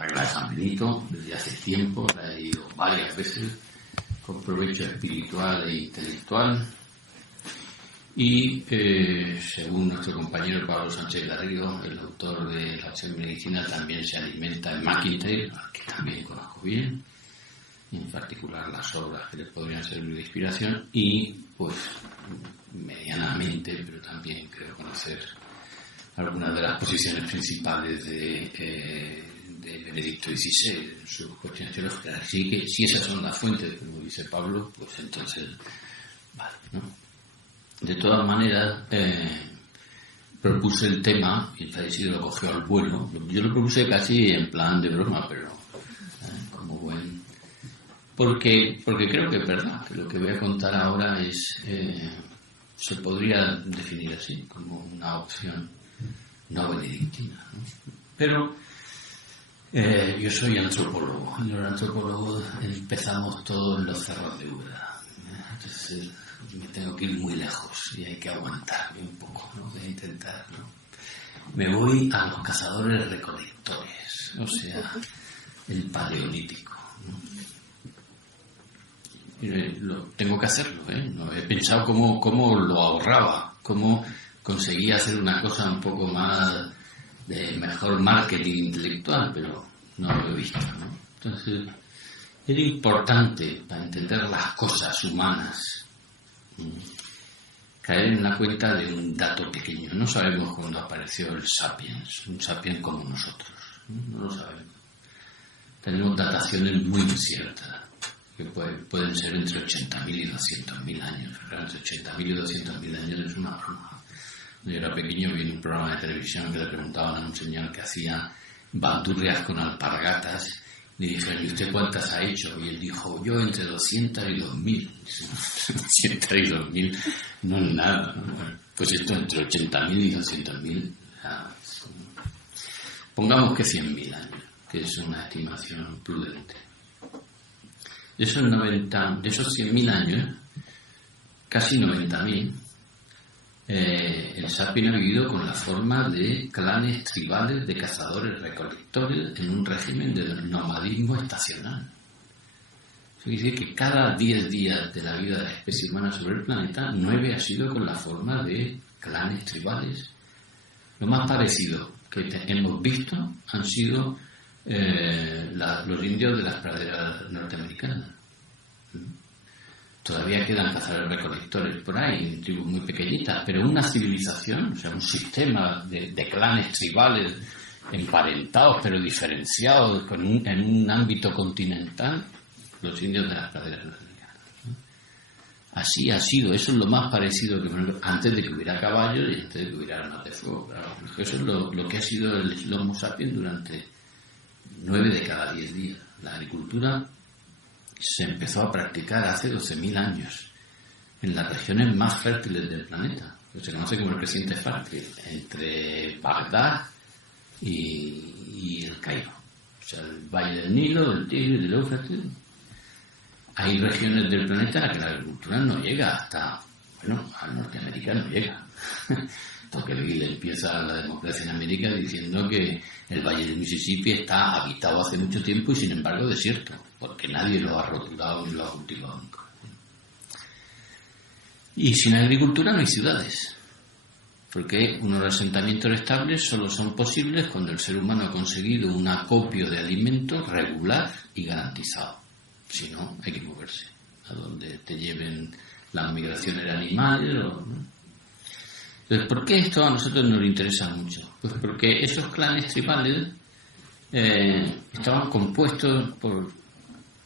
regla de San Benito desde hace tiempo, la he leído varias veces con provecho espiritual e intelectual. Y según nuestro compañero Pablo Sánchez Garrido, el autor de La Acción Medicina, también se alimenta en McIntyre, al que también conozco bien, en particular las obras que le podrían servir de inspiración, y pues medianamente, pero también creo conocer algunas de las posiciones principales de Benedicto XVI en sus cuestiones teológicas. Así que si esas son las fuentes, como dice Pablo, pues entonces vale, ¿no? De todas maneras, propuse el tema, y el fallecido lo cogió al vuelo. Yo lo propuse casi en plan de broma, pero como buen... Porque creo que es verdad, que lo que voy a contar ahora se podría definir así, como una opción no benedictina, ¿no? Pero yo soy antropólogo, y los antropólogos empezamos todos en los cerros de Úbeda. Entonces me tengo que ir muy lejos y hay que aguantarme un poco, ¿no? Voy a intentar, ¿no? Me voy a los cazadores recolectores, o sea, el paleolítico, ¿no? Tengo que hacerlo, ¿no? He pensado cómo lo ahorraba, cómo conseguía hacer una cosa un poco más de mejor marketing intelectual, pero no lo he visto, ¿no? Entonces, era importante para entender las cosas humanas caer en la cuenta de un dato pequeño. No sabemos cuándo apareció el sapiens, un sapiens como nosotros, no lo sabemos. Tenemos dataciones muy inciertas, que pueden ser entre 80.000 y 200.000 años. Pero entre 80.000 y 200.000 años es una broma. Cuando yo era pequeño vi un programa de televisión que le preguntaban a un señor que hacía bandurrias con alpargatas. Le dijeron, ¿y usted cuántas ha hecho? Y él dijo, yo entre 200 y 2.000. 200 y 2.000 no es nada, ¿no? Pues esto entre 80.000 y 200.000. Pongamos que 100.000 años, que es una estimación prudente. De esos 100.000 años, casi 90.000, el sapiens ha vivido con la forma de clanes tribales de cazadores-recolectores en un régimen de nomadismo estacional. Eso quiere decir que cada 10 días de la vida de la especie humana sobre el planeta, 9 ha sido con la forma de clanes tribales. Lo más parecido que hemos visto han sido los indios de las praderas norteamericanas. Todavía quedan cazadores recolectores por ahí, tribus muy pequeñitas, pero una civilización, o sea, un sistema de clanes tribales emparentados pero diferenciados en un ámbito continental, los indios de las praderas norteamericanas. Así ha sido, eso es lo más parecido que antes de que hubiera caballos y antes de que hubiera armas de fuego. Claro, eso es lo que ha sido el Homo sapiens durante 9 de cada 10 días. La agricultura se empezó a practicar hace 12.000 años en las regiones más fértiles del planeta. Se conoce como el creciente fértil, entre Bagdad y el Cairo. O sea, el Valle del Nilo, del Tigre y del Éufrates. Hay regiones del planeta en las que la agricultura no llega hasta, al Norteamérica no llega. Porque le empieza la democracia en América diciendo que el Valle del Mississippi está habitado hace mucho tiempo y sin embargo desierto, porque nadie lo ha rotulado ni lo ha cultivado nunca. Y sin agricultura no hay ciudades, porque unos asentamientos estables solo son posibles cuando el ser humano ha conseguido un acopio de alimentos regular y garantizado. Si no, hay que moverse a donde te lleven las migraciones animales ¿no? Entonces, ¿por qué esto a nosotros nos interesa mucho? Pues porque esos clanes tribales estaban compuestos por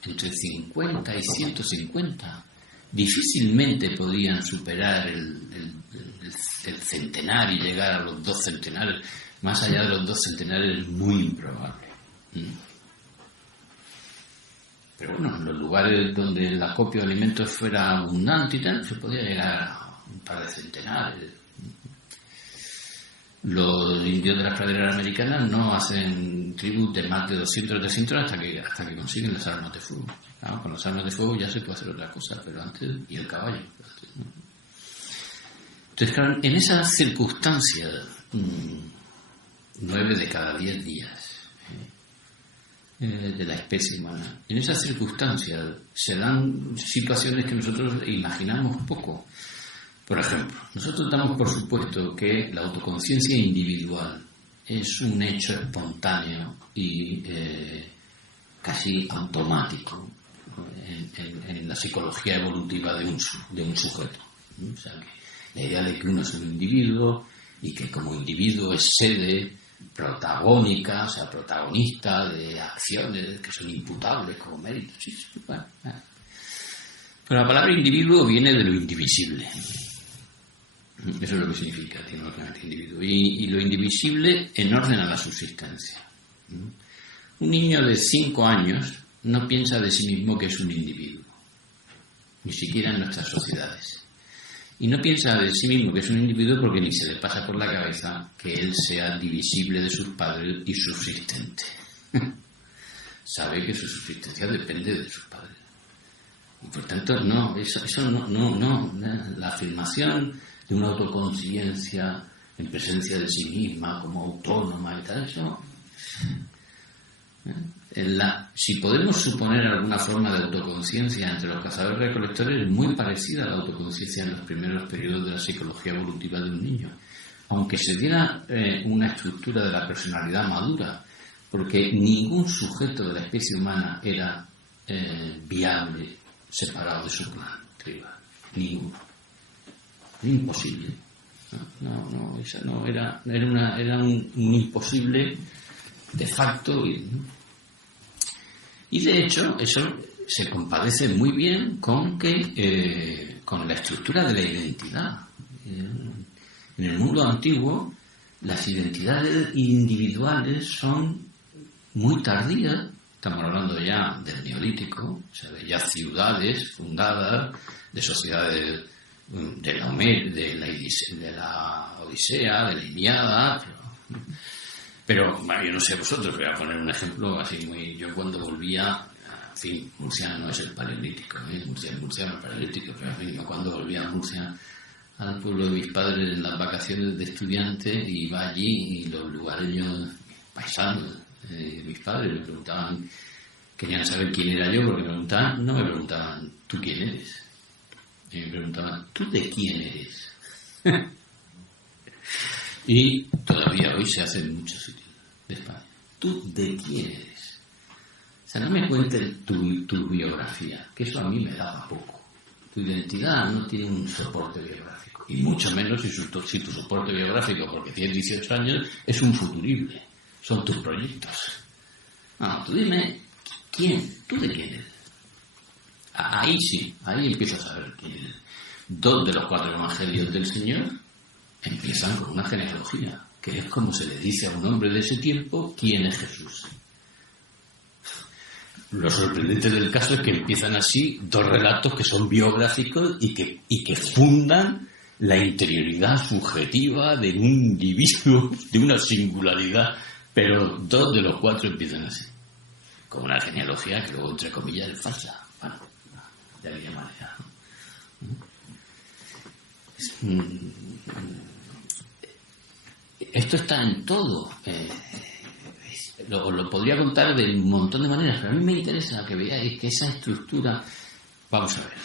entre 50 y 150. Difícilmente podían superar el centenar y llegar a los 2 centenares. Más allá de los 2 centenares es muy improbable. Pero bueno, en los lugares donde el acopio de alimentos fuera abundante y tal, se podía llegar a un par de centenares. Los indios de las praderas americanas no hacen tribus de más de 200 o 300 hasta que consiguen las armas de fuego. Claro, con las armas de fuego ya se puede hacer otra cosa, pero antes, y el caballo. ¿No? Entonces, claro, en esas circunstancias, 9 de cada 10 días, de la especie humana. En esas circunstancias se dan situaciones que nosotros imaginamos poco. Por ejemplo, nosotros damos por supuesto que la autoconciencia individual es un hecho espontáneo y casi automático en la psicología evolutiva de un sujeto. O sea, que la idea de que uno es un individuo y que como individuo es sede protagónica, o sea, protagonista de acciones que son imputables como méritos. Sí, bueno. Pero la palabra individuo viene de lo indivisible. Eso es lo que significa, tiene orden al individuo. Y lo indivisible en orden a la subsistencia. Un niño de 5 años no piensa de sí mismo que es un individuo, ni siquiera en nuestras sociedades. Y no piensa de sí mismo que es un individuo porque ni se le pasa por la cabeza que él sea divisible de sus padres y subsistente. Sabe que su subsistencia depende de sus padres. Y por tanto, eso no. La afirmación de una autoconciencia en presencia de sí misma, como autónoma y tal, eso... Si podemos suponer alguna forma de autoconciencia entre los cazadores-recolectores, es muy parecida a la autoconciencia en los primeros periodos de la psicología evolutiva de un niño, aunque se diera una estructura de la personalidad madura, porque ningún sujeto de la especie humana era viable separado de su clan tribal, ninguno. Imposible. Era un imposible de facto. Y de hecho, eso se compadece muy bien con la estructura de la identidad. En el mundo antiguo, las identidades individuales son muy tardías. Estamos hablando ya del Neolítico, o sea, de ya ciudades fundadas, de sociedades de la Odisea, de la Ilíada. Pero bueno, yo no sé vosotros, voy a poner un ejemplo así muy... Yo cuando volvía, en fin, Murcia no es el Paleolítico, Murcia no es paleolítico, pero en fin, yo cuando volvía a Murcia, al pueblo de mis padres en las vacaciones de estudiante, iba allí y los lugareños paisanos de mis padres me preguntaban, querían saber quién era yo, porque no me preguntaban, ¿tú quién eres? Y me preguntaban, ¿tú de quién eres? Y todavía hoy se hace en muchos sitios de España. ¿Tú de quién eres? O sea, no me cuentes tu biografía, que eso a mí me daba poco. Tu identidad no tiene un soporte biográfico. Y mucho menos si tu soporte biográfico, porque tienes 18 años, es un futurible. Son tus proyectos. No, tú dime, ¿quién? ¿Tú de quién eres? Ahí sí, ahí empiezas a saber quién eres. 2 de los 4 evangelios del Señor empiezan con una genealogía, que es como se le dice a un hombre de ese tiempo quién es Jesús. Lo sorprendente del caso es que empiezan así 2 relatos que son biográficos y que fundan la interioridad subjetiva de un individuo, de una singularidad, pero 2 de los 4 empiezan así, con una genealogía que luego, entre comillas, es falsa. Bueno, de alguna manera. Esto está en todo. Lo podría contar de un montón de maneras, pero a mí me interesa que veáis que esa estructura... Vamos a ver.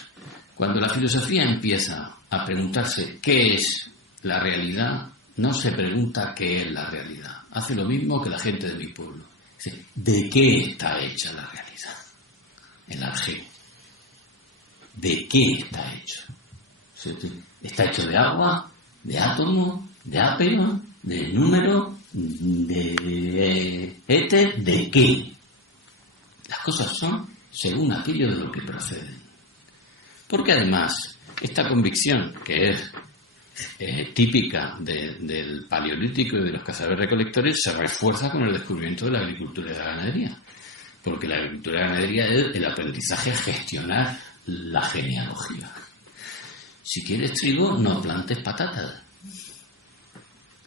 Cuando la filosofía empieza a preguntarse qué es la realidad, no se pregunta qué es la realidad. Hace lo mismo que la gente de mi pueblo. Dice, ¿de qué está hecha la realidad? El arjé. ¿De qué está hecho? Está hecho de agua, de átomo, de ápero, de número, de éter, ¿de qué? Las cosas son según aquello de lo que proceden. Porque además, esta convicción, que es típica del Paleolítico y de los cazadores-recolectores, se refuerza con el descubrimiento de la agricultura y de la ganadería. Porque la agricultura y la ganadería es el aprendizaje a gestionar la genealogía. Si quieres trigo, no plantes patatas.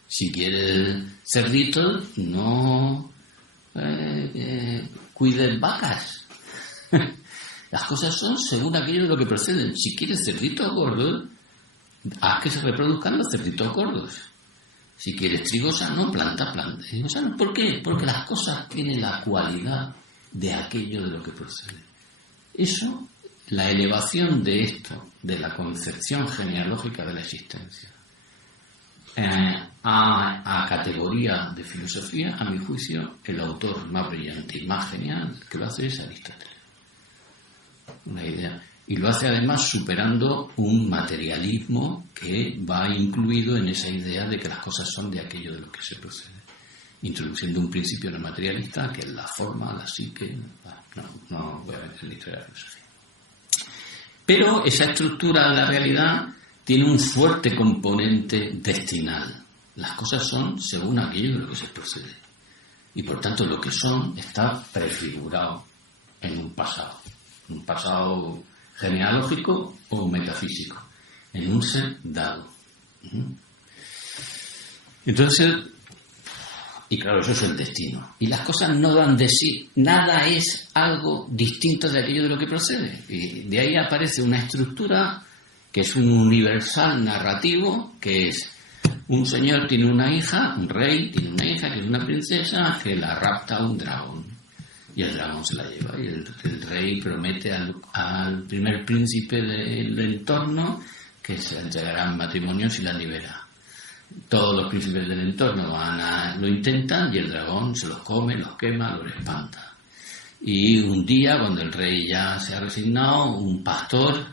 Si quieres cerditos, no cuides vacas. Las cosas son según aquello de lo que proceden. Si quieres cerditos gordos, haz que se reproduzcan los cerditos gordos. Si quieres trigo sano, planta. ¿Por qué? Porque las cosas tienen la cualidad de aquello de lo que procede. Eso, la elevación de esto, de la concepción genealógica de la existencia, a categoría de filosofía, a mi juicio, el autor más brillante y más genial que lo hace es Aristóteles. Una idea. Y lo hace además superando un materialismo que va incluido en esa idea de que las cosas son de aquello de lo que se procede, introduciendo un principio no materialista que es la forma, la psique. No voy a ver en la historia de la filosofía. Pero esa estructura de la realidad tiene un fuerte componente destinal. Las cosas son según aquello de lo que se procede. Y por tanto lo que son está prefigurado en un pasado genealógico o metafísico, en un ser dado. Entonces, y claro, eso es el destino. Y las cosas no dan de sí, nada es algo distinto de aquello de lo que procede. Y de ahí aparece una estructura que es un universal narrativo, que es un señor tiene una hija, un rey tiene una hija que es una princesa, que la rapta un dragón. Y el dragón se la lleva. Y el rey promete al primer príncipe del entorno que se entregará en matrimonio si la libera. Todos los príncipes del entorno lo intentan y el dragón se los come, los quema, los espanta. Y un día, cuando el rey ya se ha resignado, un pastor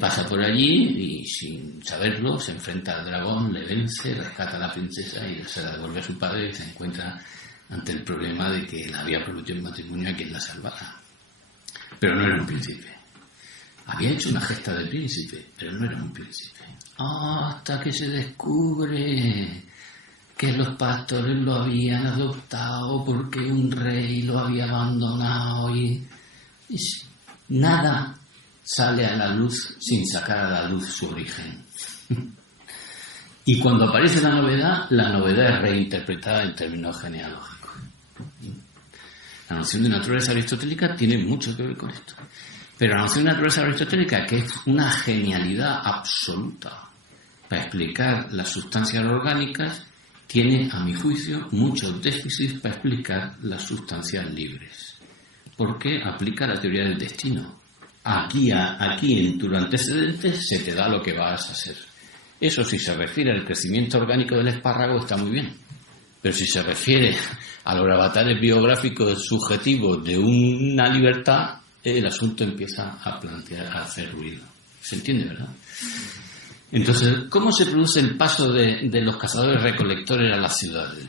pasa por allí y sin saberlo se enfrenta al dragón, le vence, rescata a la princesa y se la devuelve a su padre y se encuentra ante el problema de que le había prometido el matrimonio a quien la salvara. Pero no era un príncipe. Había hecho una gesta de príncipe, pero no era un príncipe. Hasta que se descubre que los pastores lo habían adoptado porque un rey lo había abandonado y nada sale a la luz sin sacar a la luz su origen. Y cuando aparece la novedad es reinterpretada en términos genealógicos. La noción de naturaleza aristotélica tiene mucho que ver con esto. Pero la noción de naturaleza aristotélica, que es una genialidad absoluta para explicar las sustancias orgánicas, tiene, a mi juicio, muchos déficits para explicar las sustancias libres. Porque aplica la teoría del destino. Aquí en tu antecedente se te da lo que vas a ser. Eso, si se refiere al crecimiento orgánico del espárrago, está muy bien. Pero si se refiere a los avatares biográficos subjetivos de una libertad, el asunto empieza a hacer ruido. ¿Se entiende, verdad? Entonces, ¿cómo se produce el paso de los cazadores-recolectores a las ciudades?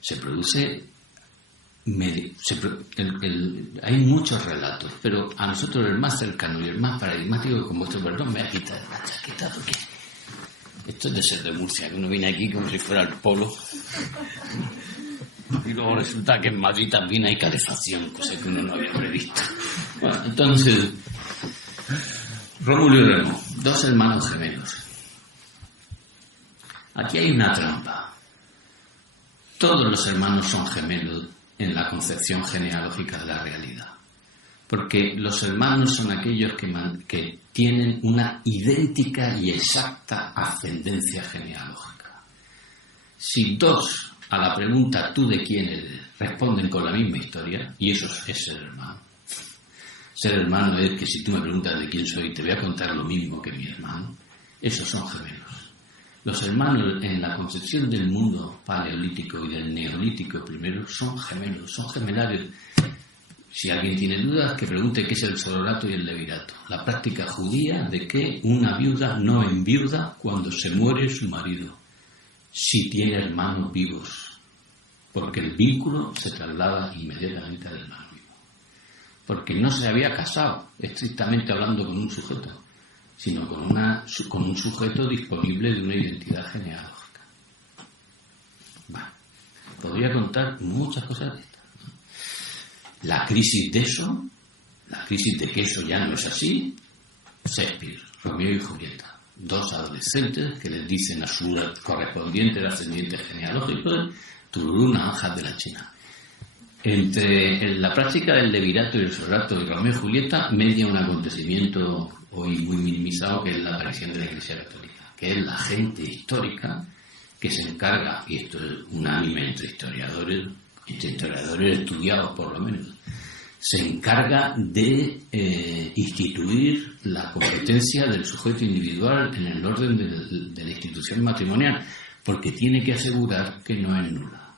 Se produce... hay muchos relatos, pero a nosotros el más cercano y el más paradigmático, con vuestro perdón, me voy a quitar la chaqueta porque esto es de ser de Murcia, que uno viene aquí como si fuera el polo y luego resulta que en Madrid también hay calefacción, cosa que uno no había previsto. Bueno, entonces, Rómulo y Remo, dos hermanos gemelos. Aquí hay una trampa. Todos los hermanos son gemelos en la concepción genealógica de la realidad. Porque los hermanos son aquellos que tienen una idéntica y exacta ascendencia genealógica. Si dos a la pregunta ¿tú de quién eres? Responden con la misma historia, y eso es ser hermano. Ser hermano es que si tú me preguntas de quién soy, te voy a contar lo mismo que mi hermano. Esos son gemelos. Los hermanos en la concepción del mundo paleolítico y del neolítico primero son gemelos, son gemelarios. Si alguien tiene dudas, que pregunte qué es el sororato y el levirato. La práctica judía de que una viuda no enviuda cuando se muere su marido, si tiene hermanos vivos, porque el vínculo se traslada inmediatamente al hermano vivo. Porque no se había casado, estrictamente hablando, con un sujeto, sino con un sujeto disponible de una identidad genealógica. Bueno, podría contar muchas cosas de estas. La crisis de eso, la crisis de que eso ya no es así, Shakespeare, Romeo y Julieta, dos adolescentes que les dicen a su correspondiente ascendiente genealógico, tururú, navajas de la China. Entre la práctica del levirato y el sororato de Romeo y Julieta media un acontecimiento hoy muy minimizado, que es la aparición de la Iglesia Católica, que es la gente histórica que se encarga, y esto es unánime entre historiadores, entre historiadores estudiados por lo menos, se encarga de instituir la competencia del sujeto individual en el orden de la institución matrimonial, porque tiene que asegurar que no es nula.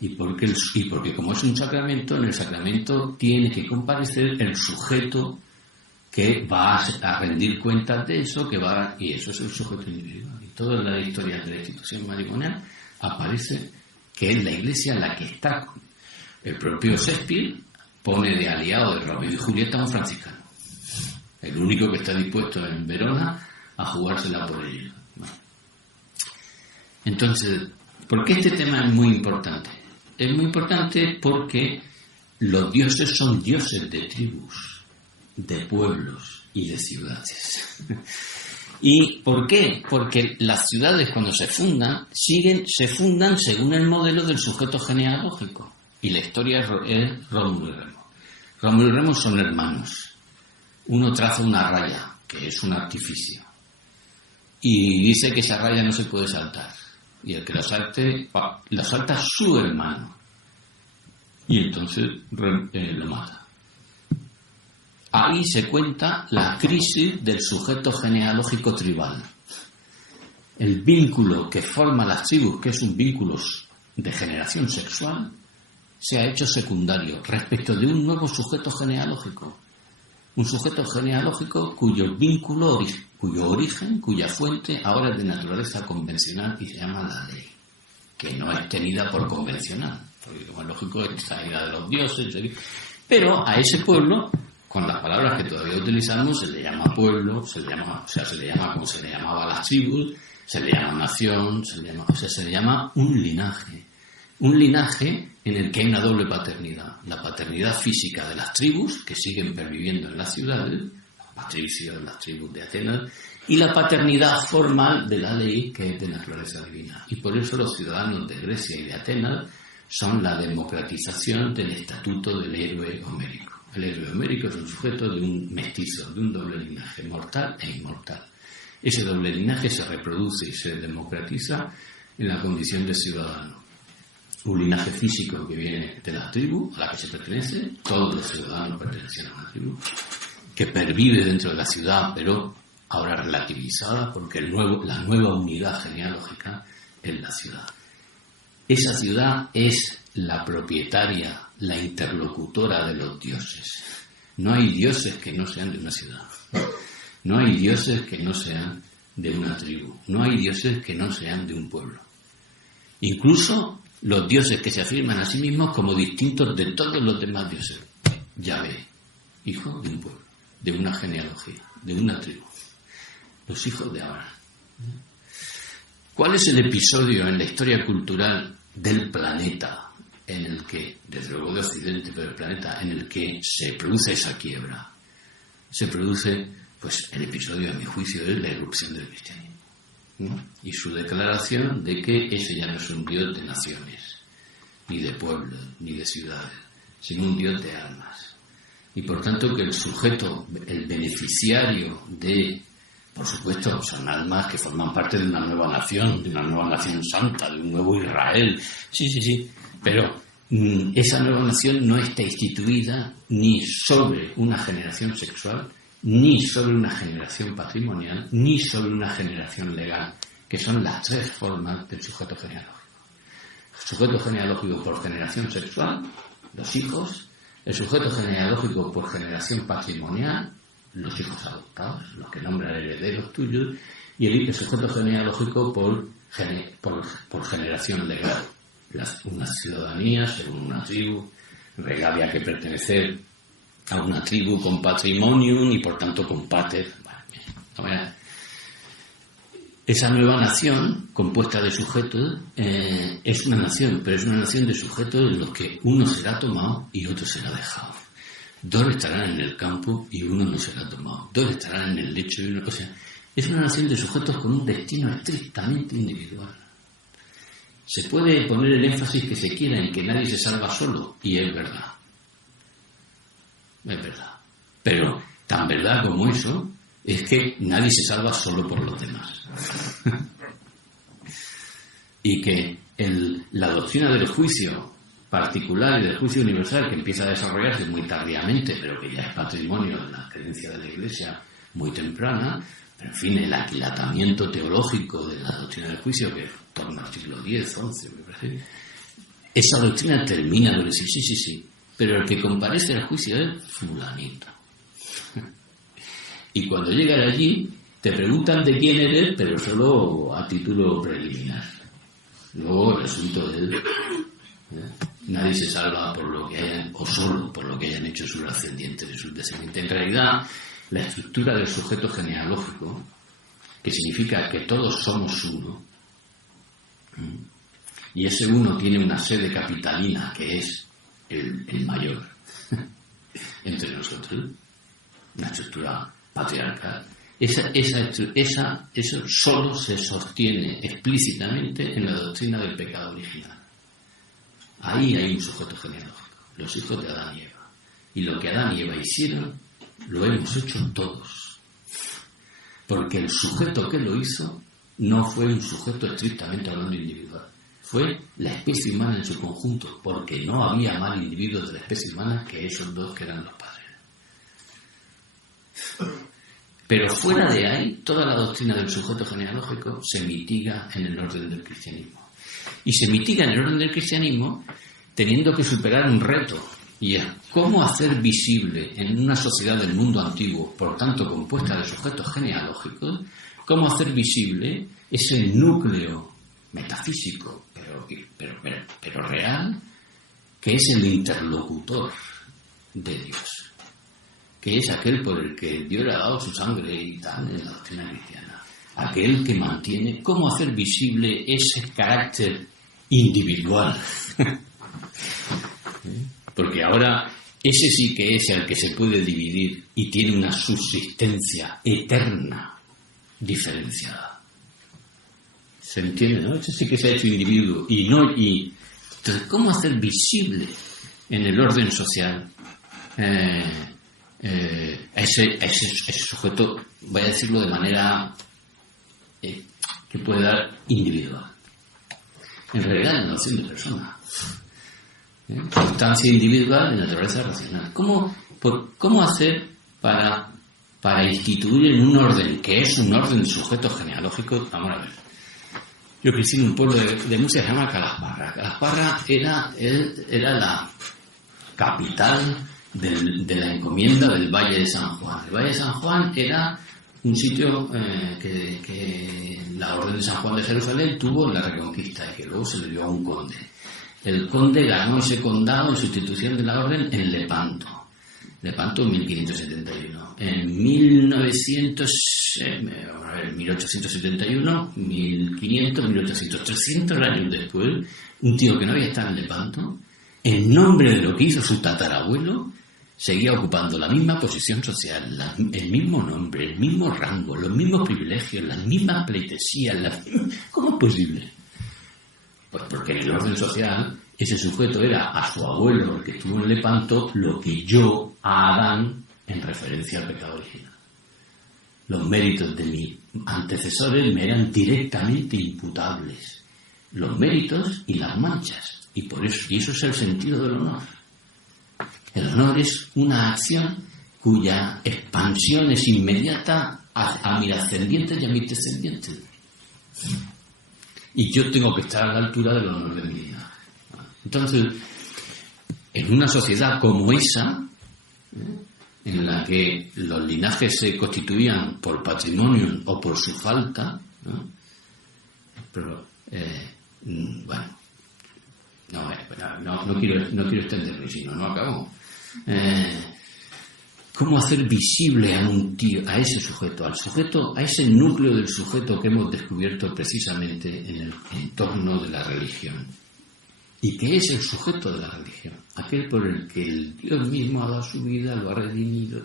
Y porque como es un sacramento, en el sacramento tiene que comparecer el sujeto que va a rendir cuentas de eso, y eso es el sujeto individual. Y toda la historia de la institución matrimonial aparece que es la Iglesia la que está. El propio Shakespeare pone de aliado de Romeo y Julieta a un franciscano, el único que está dispuesto en Verona a jugársela por ellos. Bueno. Entonces, ¿por qué este tema es muy importante? Es muy importante porque los dioses son dioses de tribus, de pueblos y de ciudades. ¿Y por qué? Porque las ciudades, cuando se fundan según el modelo del sujeto genealógico. Y la historia es Rómulo y Remo. Rómulo y Remo son hermanos. Uno traza una raya, que es un artificio, y dice que esa raya no se puede saltar. Y el que la salta su hermano. Y entonces lo mata. Ahí se cuenta la crisis del sujeto genealógico tribal. El vínculo que forma las tribus, que es un vínculo de generación sexual, se ha hecho secundario respecto de un nuevo sujeto genealógico. Un sujeto genealógico cuyo vínculo, cuyo origen, cuya fuente ahora es de naturaleza convencional y se llama la ley, que no es tenida por convencional, porque como es lógico es traída de los dioses, pero a ese pueblo, con las palabras que todavía utilizamos, se le llama pueblo, se le llama como se le llamaba a las tribus, se le llama nación, se le llama un linaje. Un linaje en el que hay una doble paternidad. La paternidad física de las tribus, que siguen perviviendo en las ciudades, los patricios, las tribus de Atenas, y la paternidad formal de la ley, que es de naturaleza divina. Y por eso los ciudadanos de Grecia y de Atenas son la democratización del estatuto del héroe homérico. El héroe homérico es un sujeto de un mestizo, de un doble linaje, mortal e inmortal. Ese doble linaje se reproduce y se democratiza en la condición de ciudadano. Un linaje físico que viene de la tribu a la que se pertenece, todos los ciudadanos pertenecen a una tribu, que pervive dentro de la ciudad, pero ahora relativizada, porque la nueva unidad genealógica es la ciudad. Esa ciudad es la propietaria, la interlocutora de los dioses. No hay dioses que no sean de una ciudad. No hay dioses que no sean de una tribu. No hay dioses que no sean de un pueblo. Incluso los dioses que se afirman a sí mismos como distintos de todos los demás dioses. Yahvé, hijo de un pueblo, de una genealogía, de una tribu. Los hijos de Abraham. ¿Cuál es el episodio en la historia cultural del planeta en el que, desde luego de Occidente, pero el planeta en el que se produce esa quiebra? Se produce, pues el episodio, a mi juicio, es la irrupción del cristianismo, ¿no? Y su declaración de que ese ya no es un Dios de naciones, ni de pueblos, ni de ciudades, sino un Dios de almas. Y por tanto que el sujeto, el beneficiario de, por supuesto, son almas que forman parte de una nueva nación santa, de un nuevo Israel. Sí, pero esa nueva nación no está instituida ni sobre una generación sexual, ni sobre una generación patrimonial, ni sobre una generación legal, que son las tres formas del sujeto genealógico. El sujeto genealógico por generación sexual, los hijos; el sujeto genealógico por generación patrimonial, los hijos adoptados, los que nombran herederos tuyos; y el sujeto genealógico por generación legal, una ciudadanía según una tribu. Regla había que pertenecer a una tribu con patrimonium y por tanto con pater. Bueno, esa nueva nación compuesta de sujetos es una nación, pero es una nación de sujetos en los que uno será tomado y otro será dejado. Dos estarán en el campo y uno no será tomado. Dos estarán en el lecho y uno... O sea, es una nación de sujetos con un destino estrictamente individual. Se puede poner el énfasis que se quiera en que nadie se salva solo, y es verdad. Es verdad. Pero tan verdad como eso es que nadie se salva solo por los demás. Y que la doctrina del juicio particular y del juicio universal, que empieza a desarrollarse muy tardíamente, pero que ya es patrimonio de la creencia de la Iglesia muy temprana, pero en fin, el aquilatamiento teológico de la doctrina del juicio, que torna al siglo X, XI, me parece, esa doctrina termina de decir sí, pero el que comparece al juicio es fulanito. Y cuando llegas allí, te preguntan de quién eres, pero solo a título preliminar. Luego el asunto de él, nadie se salva por lo que hayan, o solo por lo que hayan hecho sus ascendientes y sus descendientes. En realidad, la estructura del sujeto genealógico, que significa que todos somos uno, y ese uno tiene una sede capitalina, que es el mayor entre nosotros, una estructura patriarcal. Eso solo se sostiene explícitamente en la doctrina del pecado original. Ahí hay un sujeto genealógico, los hijos de Adán y Eva. Y lo que Adán y Eva hicieron, lo hemos hecho todos. Porque el sujeto que lo hizo no fue un sujeto estrictamente hablando individual. Fue la especie humana en su conjunto, porque no había más individuos de la especie humana que esos dos que eran los padres. Pero fuera de ahí, toda la doctrina del sujeto genealógico se mitiga en el orden del cristianismo. Y se mitiga en el orden del cristianismo teniendo que superar un reto, y es cómo hacer visible en una sociedad del mundo antiguo, por tanto compuesta de sujetos genealógicos, cómo hacer visible ese núcleo metafísico, pero real, que es el interlocutor de Dios, que es aquel por el que Dios le ha dado su sangre y tal en la doctrina cristiana, aquel que mantiene, cómo hacer visible ese carácter individual. Porque ahora ese sí que es el que se puede dividir y tiene una subsistencia eterna diferenciada. ¿Se entiende, no? Ese sí que se ha hecho individuo entonces, ¿cómo hacer visible en el orden social ese sujeto, voy a decirlo de manera que puede dar individual? En realidad, la noción de persona, sustancia individual de naturaleza racional. ¿Cómo hacer para instituir en un orden que es un orden de sujetos genealógicos? Vamos a ver. Yo crecí en un pueblo de Murcia que se llama Calasparra. Calasparra era la capital de la encomienda del Valle de San Juan. El Valle de San Juan era un sitio que la Orden de San Juan de Jerusalén tuvo en la Reconquista y que luego se le dio a un conde. El conde ganó ese condado en sustitución de la Orden en Lepanto. Lepanto en 1571. En 1871, 1500, 1800, 300 años después, un tío que no había estado en Lepanto, en nombre de lo que hizo su tatarabuelo, seguía ocupando la misma posición social, el mismo nombre, el mismo rango, los mismos privilegios, las mismas pleitesías. ¿Cómo es posible? Pues porque en el orden social ese sujeto era a su abuelo, el que estuvo en Lepanto, lo que yo a Adán en referencia al pecado original. Los méritos de mis antecesores me eran directamente imputables. Los méritos y las manchas. Y eso es el sentido del honor. El honor es una acción cuya expansión es inmediata a mis ascendientes y a mis descendientes. Y yo tengo que estar a la altura del honor de mi vida. Entonces, en una sociedad como esa, en la que los linajes se constituían por patrimonio o por su falta, ¿no? Pero, bueno, no quiero extenderme, si no acabo. ¿Cómo hacer visible a un tío, a ese sujeto, a ese núcleo del sujeto que hemos descubierto precisamente en el entorno de la religión? ¿Y qué es el sujeto de la religión? Aquel por el que el Dios mismo ha dado su vida, lo ha redimido.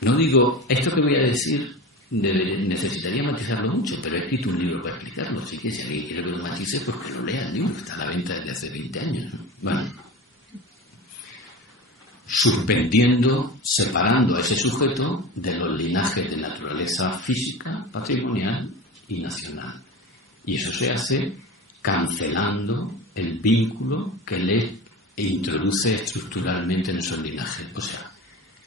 No digo, esto que voy a decir necesitaría matizarlo mucho, pero he escrito un libro para explicarlo, así que si alguien quiere que lo matice, pues que lo lea el libro, está a la venta desde hace 20 años, ¿no? Bueno, suspendiendo, separando a ese sujeto de los linajes de naturaleza física, patrimonial y nacional. Y eso se hace cancelando el vínculo que le introduce estructuralmente en esos linajes. O sea,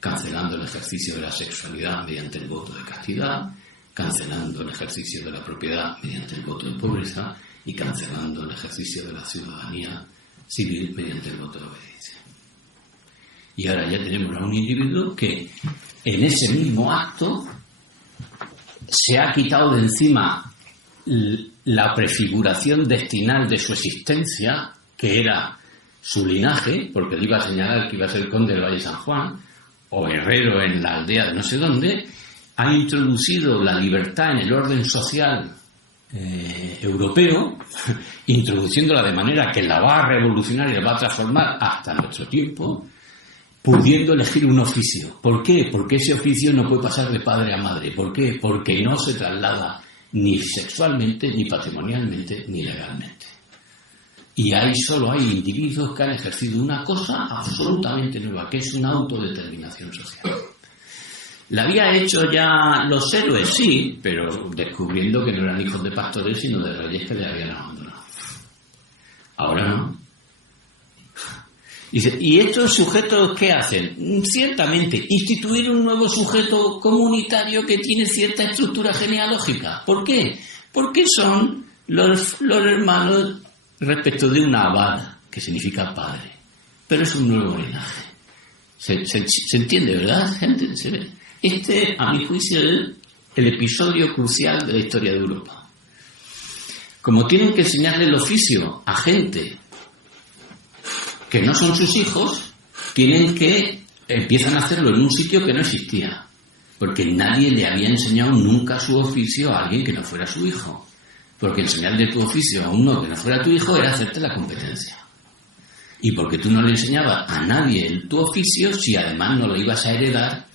cancelando el ejercicio de la sexualidad mediante el voto de castidad, cancelando el ejercicio de la propiedad mediante el voto de pobreza y cancelando el ejercicio de la ciudadanía civil mediante el voto de obediencia. Y ahora ya tenemos a un individuo que en ese mismo acto se ha quitado de encima la prefiguración destinal de su existencia, que era su linaje, porque le iba a señalar que iba a ser conde del Valle de San Juan o herrero en la aldea de no sé dónde. Ha introducido la libertad en el orden social europeo, introduciéndola de manera que la va a revolucionar y la va a transformar hasta nuestro tiempo, pudiendo elegir un oficio. ¿Por qué? Porque ese oficio no puede pasar de padre a madre. ¿Por qué? Porque no se traslada ni sexualmente, ni patrimonialmente, ni legalmente. Y ahí solo hay individuos que han ejercido una cosa absolutamente nueva, que es una autodeterminación social. ¿La había hecho ya los héroes? Sí, pero descubriendo que no eran hijos de pastores, sino de reyes que le habían abandonado. Ahora no. Dice, ¿y estos sujetos qué hacen? Ciertamente, instituir un nuevo sujeto comunitario que tiene cierta estructura genealógica. ¿Por qué? Porque son los hermanos respecto de una abad, que significa padre. Pero es un nuevo linaje. ¿Se entiende, verdad, gente? ¿Se ve? Este, a mi juicio, es el episodio crucial de la historia de Europa. Como tienen que enseñarle el oficio a gente que no son sus hijos, empiezan a hacerlo en un sitio que no existía, porque nadie le había enseñado nunca su oficio a alguien que no fuera su hijo, porque enseñarle tu oficio a uno que no fuera tu hijo era hacerte la competencia, y porque tú no le enseñabas a nadie tu oficio si además no le ibas a heredar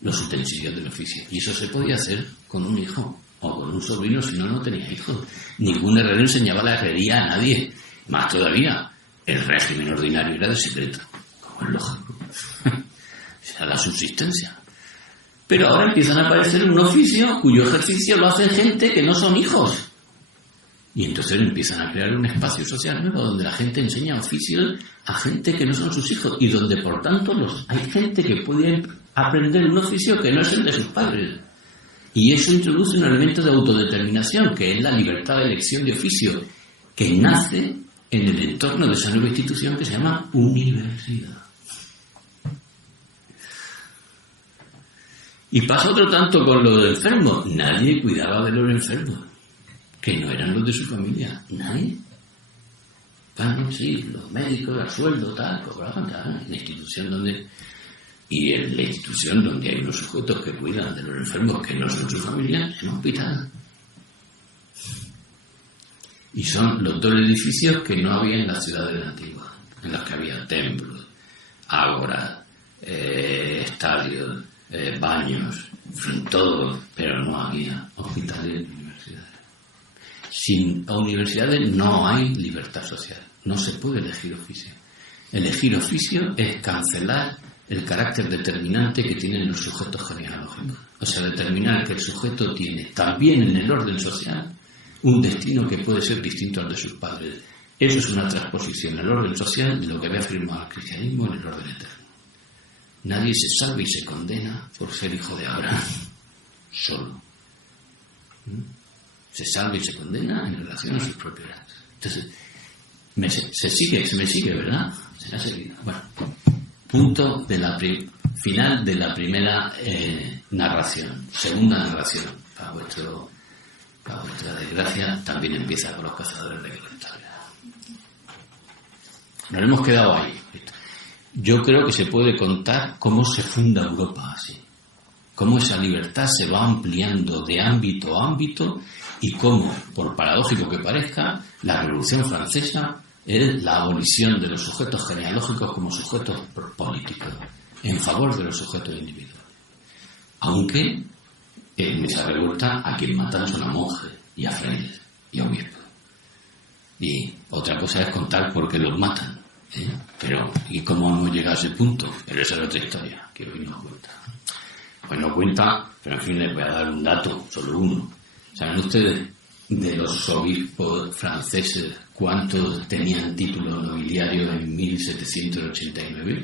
los utensilios del oficio, y eso se podía hacer con un hijo o con un sobrino, si no, no tenía hijos. Ningún herrero enseñaba la herrería a nadie, más todavía. El régimen ordinario era de secreto, como es lógico. Era la subsistencia. Pero ahora empiezan a aparecer un oficio cuyo ejercicio lo hacen gente que no son hijos. Y entonces empiezan a crear un espacio social nuevo donde la gente enseña oficios a gente que no son sus hijos y donde, por tanto, hay gente que puede aprender un oficio que no es el de sus padres. Y eso introduce un elemento de autodeterminación, que es la libertad de elección de oficio, que nace en el entorno de esa nueva institución que se llama universidad. Y pasa otro tanto con los enfermos. Nadie cuidaba de los enfermos, que no eran los de su familia. Nadie. Bueno, sí, los médicos a sueldo, tal, cobraban, tal, en la institución donde... Y en la institución donde hay unos sujetos que cuidan de los enfermos que no son su familia, en un hospital. Y son los dos edificios que no había en las ciudades antiguas, en los que había templos, ágoras, estadios, baños, todo, pero no había hospitales ni universidades. Sin universidades no hay libertad social, no se puede elegir oficio. Elegir oficio es cancelar el carácter determinante que tienen los sujetos genealógicos. O sea, determinar que el sujeto tiene también en el orden social un destino que puede ser distinto al de sus padres. Eso es una transposición al orden social de lo que había afirmado el cristianismo en el orden eterno. Nadie se salva y se condena por ser hijo de Abraham, solo. Se salva y se condena en relación a sus propios actos. Entonces, se me sigue, ¿verdad? Se ha seguido. Bueno, punto de la final de la primera narración. Segunda narración, para vuestra desgracia, también empieza con los cazadores de Glorieta. Nos hemos quedado ahí. Yo creo que se puede contar cómo se funda Europa así, cómo esa libertad se va ampliando de ámbito a ámbito y cómo, por paradójico que parezca, la Revolución Francesa es la abolición de los sujetos genealógicos como sujetos políticos en favor de los sujetos individuales. Aunque en esa revuelta a quien matan son a monjes y a frailes y a obispos. Y otra cosa es contar por qué los matan. Pero, ¿y cómo hemos llegado a ese punto? Pero esa es otra historia que hoy no cuenta. Hoy no cuenta, pero en fin les voy a dar un dato, solo uno. ¿Saben ustedes de los obispos franceses cuántos tenían título nobiliario en 1789?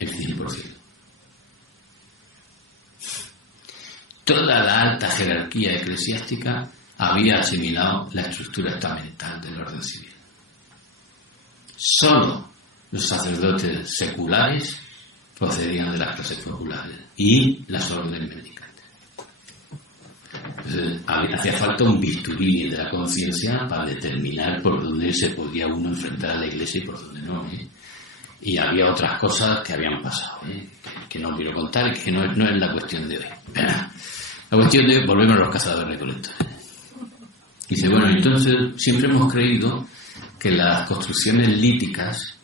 El 100%. Toda la alta jerarquía eclesiástica había asimilado la estructura estamental del orden civil. Solo los sacerdotes seculares procedían de las clases populares y las órdenes mendicantes. Entonces, hacía falta un bisturí de la conciencia para determinar por dónde se podía uno enfrentar a la Iglesia y por dónde no. Y había otras cosas que habían pasado, que no quiero contar y que no es la cuestión de hoy. La cuestión de hoy, volvemos a los cazadores-recolectores. Dice, bueno, entonces siempre hemos creído que las construcciones líticas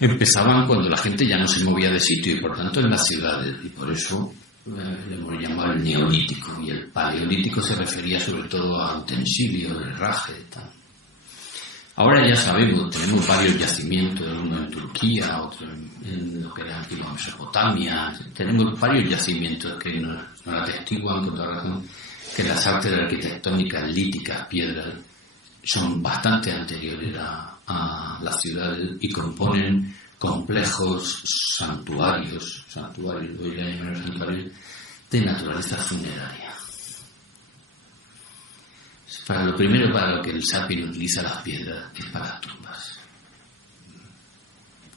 empezaban cuando la gente ya no se movía de sitio y por tanto en las ciudades, y por eso le hemos llamado el neolítico, y el paleolítico se refería sobre todo a utensilios, herraje y tal. Ahora ya sabemos, tenemos varios yacimientos, uno en Turquía, otro en lo que era antigua Mesopotamia, tenemos varios yacimientos que nos atestiguan con toda razón que las artes arquitectónicas líticas, piedras, son bastante anteriores a las ciudades y componen complejos santuarios, voy a llamar santuarios, de naturaleza funeraria. Para lo primero, para lo que el sapien utiliza las piedras es para las tumbas.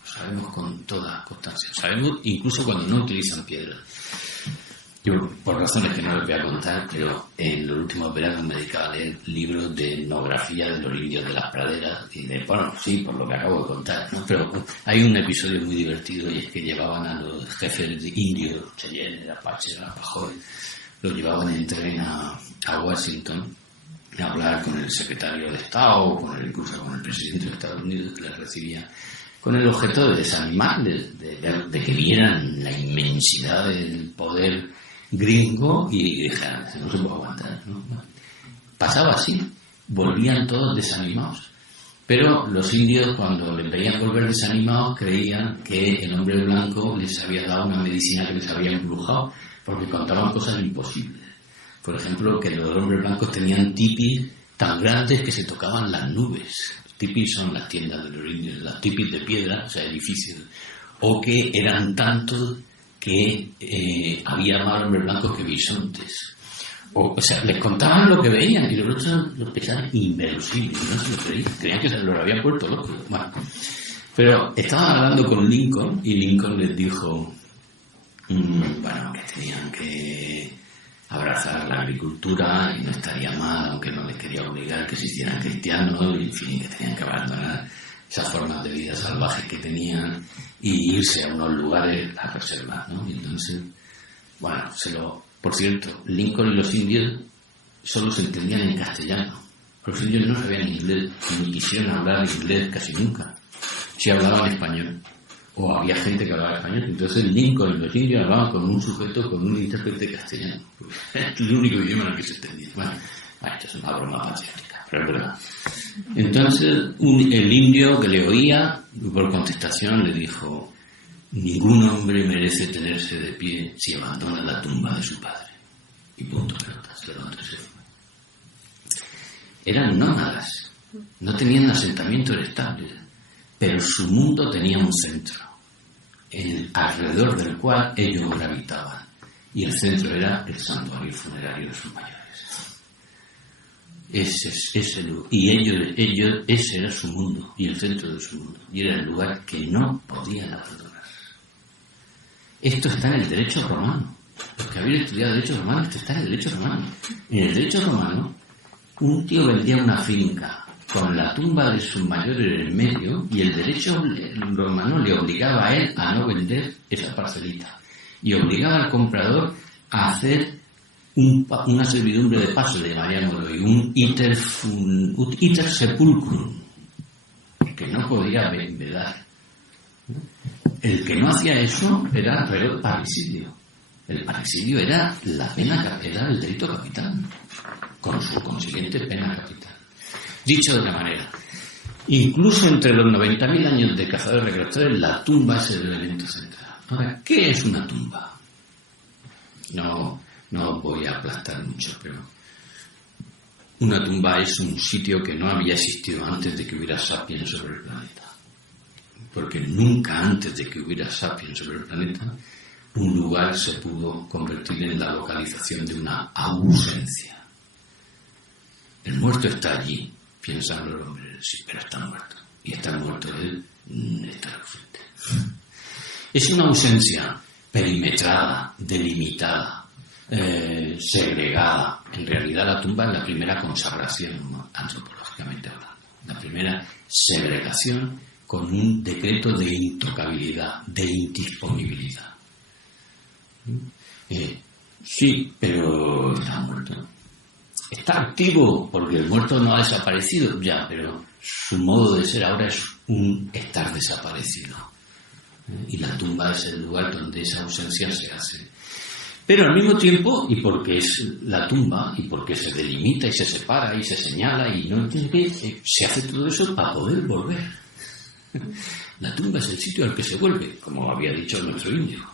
Lo sabemos con toda constancia. Sabemos incluso cuando no utilizan piedras. Yo, por razones que no les voy a contar, pero en los últimos veranos me dedicaba a leer libros de etnografía de los indios de las praderas y bueno, sí, por lo que acabo de contar, ¿no? Pero hay un episodio muy divertido y es que llevaban a los jefes de indios, Cheyenne, Apache, Navajo, los llevaban en tren a Washington a hablar con el secretario de Estado, incluso con el presidente de Estados Unidos que les recibía, con el objeto de desanimarles, de que vieran la inmensidad del poder gringo y dijeran, no se puede aguantar, ¿no? Pasaba así, volvían todos desanimados, pero los indios cuando les veían volver desanimados creían que el hombre blanco les había dado una medicina que les había embrujado porque contaban cosas imposibles. Por ejemplo, que los hombres blancos tenían tipis tan grandes que se tocaban las nubes. Tipis son las tiendas de los indios, las tipis de piedra, o sea, edificios, o que eran tantos que había más hombres blancos que bisontes. O sea, les contaban lo que veían y los otros lo pensaban inverosímil, no se lo creían que se lo habían puesto locos. Bueno, pero estaban hablando con Lincoln y Lincoln les dijo, bueno, que tenían que abrazar la agricultura y no estaría mal, aunque no les quería obligar que se hicieran cristianos, y en fin, que tenían que abandonar esas formas de vida salvajes que tenían y irse a unos lugares a reservar, ¿no? Y entonces, bueno, por cierto, Lincoln y los indios solo se entendían en castellano. Los indios no sabían inglés, ni quisieron hablar inglés casi nunca. Sí hablaban español, o había gente que hablaba español. Entonces Lincoln y los indios hablaban con un sujeto, con un intérprete castellano. Es el único idioma en el que se entendía. Bueno, esto es una broma patriótica, pero es verdad. Entonces el indio que le oía, por contestación, le dijo, ningún hombre merece tenerse de pie si abandona la tumba de su padre. Y punto, pelotas, se levantó y se fue. Eran nómadas, no tenían asentamientos estables, pero su mundo tenía un centro, alrededor del cual ellos gravitaban, y el centro era el santuario funerario de sus mayores. Ese era su mundo, y el centro de su mundo, y era el lugar que no podían abandonar. Esto está en el derecho romano. Los que habéis estudiado derecho romano, esto está en el derecho romano. En el derecho romano, un tío vendía una finca con la tumba de sus mayores en el medio y el derecho romano le obligaba a él a no vender esa parcelita y obligaba al comprador a hacer una servidumbre de paso, le llamaríamos hoy, un iter sepulcrum, que no podía vedar. El que no hacía eso era el parricidio. El parricidio era la pena, era el delito capital, con su consiguiente pena capital. Dicho de otra manera, incluso entre los 90.000 años de cazadores-recolectores, la tumba es el elemento central. Ahora, ¿qué es una tumba? No no os voy a aplastar mucho, pero una tumba es un sitio que no había existido antes de que hubiera sapiens sobre el planeta. Porque nunca antes de que hubiera sapiens sobre el planeta, un lugar se pudo convertir en la localización de una ausencia. El muerto está allí, piensan los hombres, sí, pero está muerto. Y está muerto él, está ausente. Es una ausencia perimetrada, delimitada, segregada. En realidad la tumba es la primera consagración, ¿no? Antropológicamente hablando. La primera segregación con un decreto de intocabilidad, de indisponibilidad. Sí, pero está muerto. Está activo porque el muerto no ha desaparecido, ya, pero su modo de ser ahora es un estar desaparecido. Y la tumba es el lugar donde esa ausencia se hace. Pero al mismo tiempo, y porque es la tumba, y porque se delimita y se separa y se señala, y no entiende que se hace todo eso para poder volver. La tumba es el sitio al que se vuelve, como había dicho nuestro indio.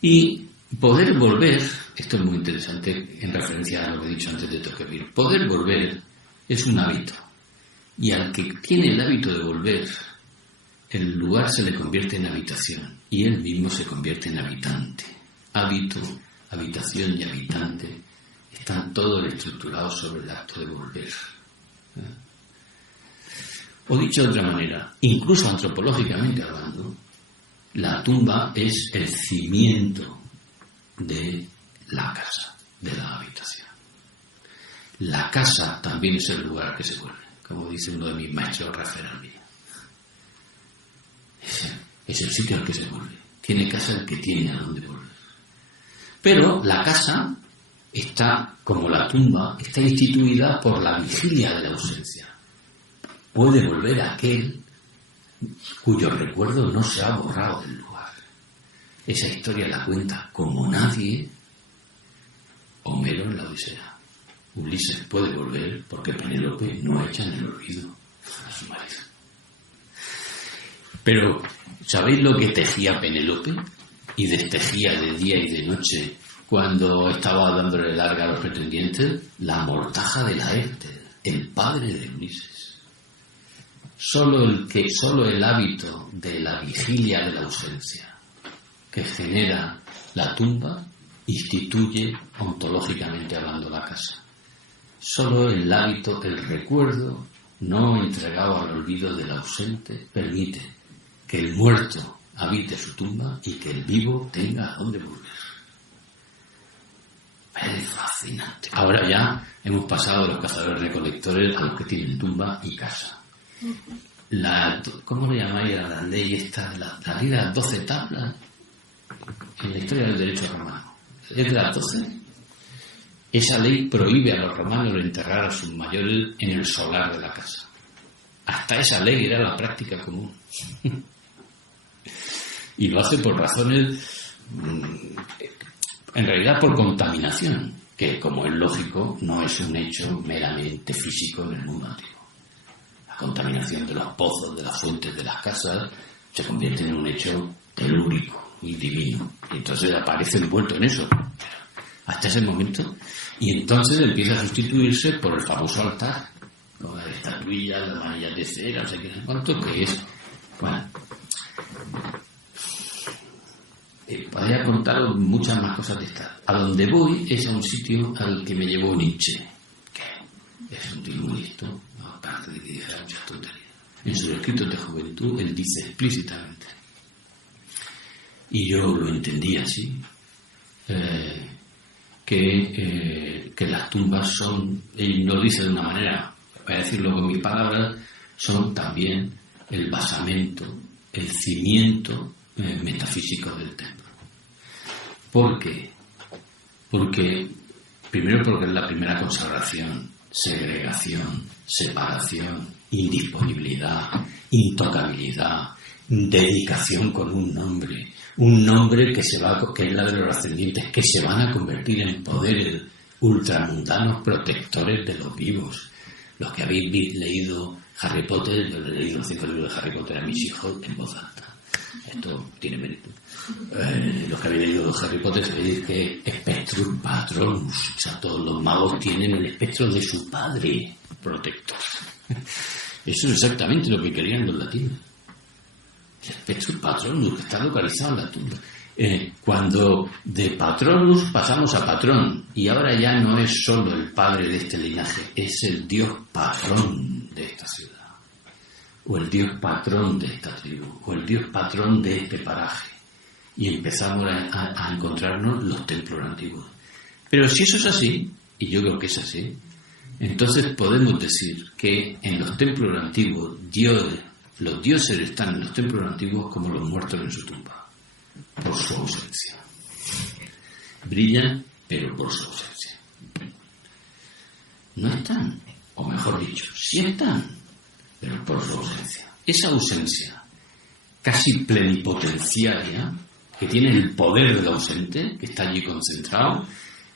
Y poder volver, esto es muy interesante en referencia a lo que he dicho antes de Tocqueville, poder volver es un hábito. Y al que tiene el hábito de volver, el lugar se le convierte en habitación y él mismo se convierte en habitante. Hábito, habitación y habitante están todos estructurados sobre el acto de volver. O dicho de otra manera, incluso antropológicamente hablando, la tumba es el cimiento de la casa, de la habitación. La casa también es el lugar que se vuelve, como dice uno de mis maestros, Rafael Alvía. Es el sitio al que se vuelve. Tiene casa el que tiene a dónde volver. Pero la casa está, como la tumba, está instituida por la vigilia de la ausencia. Puede volver aquel cuyo recuerdo no se ha borrado del lugar. Esa historia la cuenta como nadie Homero en la Odisea. Ulises puede volver porque Penélope no echa en el olvido a su marido. Pero, ¿sabéis lo que tejía Penélope? Y destejía de día y de noche cuando estaba dándole larga a los pretendientes. La mortaja de Laertes, el padre de Ulises. Solo el hábito de la vigilia de la ausencia que genera la tumba instituye ontológicamente hablando la casa. Solo el hábito, el recuerdo no entregado al olvido del ausente permite que el muerto habite su tumba y que el vivo tenga a dónde volver. Es fascinante. Ahora ya hemos pasado de los cazadores recolectores a los que tienen tumba y casa. ¿Cómo le llamáis a la ley esta? La ley de las 12 tablas en la historia del derecho romano. ¿Es de las 12? Esa ley prohíbe a los romanos enterrar a sus mayores en el solar de la casa. Hasta esa ley era la práctica común. Y lo hace por razones, en realidad por contaminación, que como es lógico no es un hecho meramente físico en el mundo antiguo. La contaminación de los pozos, de las fuentes, de las casas, se convierte en un hecho telúrico y divino. Y entonces aparece envuelto en eso, hasta ese momento, y entonces empieza a sustituirse por el famoso altar, con las estatuillas, las manillas de cera, no sé qué, cuánto, que es, bueno, podría contaros muchas más cosas de estas. A donde voy es a un sitio al que me llevó Nietzsche, que es un tío muy listo, aparte de que dijera muchas tonterías. En sus escritos de juventud él dice explícitamente, y yo lo entendí así, que las tumbas son, él lo dice de una manera, voy a decirlo con mis palabras, son también el basamento, el cimiento metafísico del templo. ¿Por qué? Primero porque es la primera consagración, segregación, separación, indisponibilidad, intocabilidad, dedicación con un nombre que es la de los ascendientes, que se van a convertir en poderes ultramundanos protectores de los vivos. Los que habéis leído Harry Potter, yo he leído los 5 libros de Harry Potter a mis hijos en voz alta. Esto tiene mérito. Los que habéis leído Harry Potter sabéis que Spectrum Patronus, o sea, todos los magos tienen el espectro de su padre protector. Eso es exactamente lo que querían los latinos. El Spectrum Patronus, que está localizado en la tumba. Cuando de Patronus pasamos a patrón, y ahora ya no es solo el padre de este linaje, es el dios patrón de esta ciudad, o el dios patrón de esta tribu, o el dios patrón de este paraje. Y empezamos a encontrarnos los templos antiguos. Pero si eso es así, y yo creo que es así, entonces podemos decir que en los templos antiguos, los dioses están en los templos antiguos como los muertos en su tumba, por su ausencia. Brillan, pero por su ausencia. No están, o mejor dicho, sí están, pero por su ausencia. Esa ausencia casi plenipotenciaria, que tiene el poder del ausente, que está allí concentrado,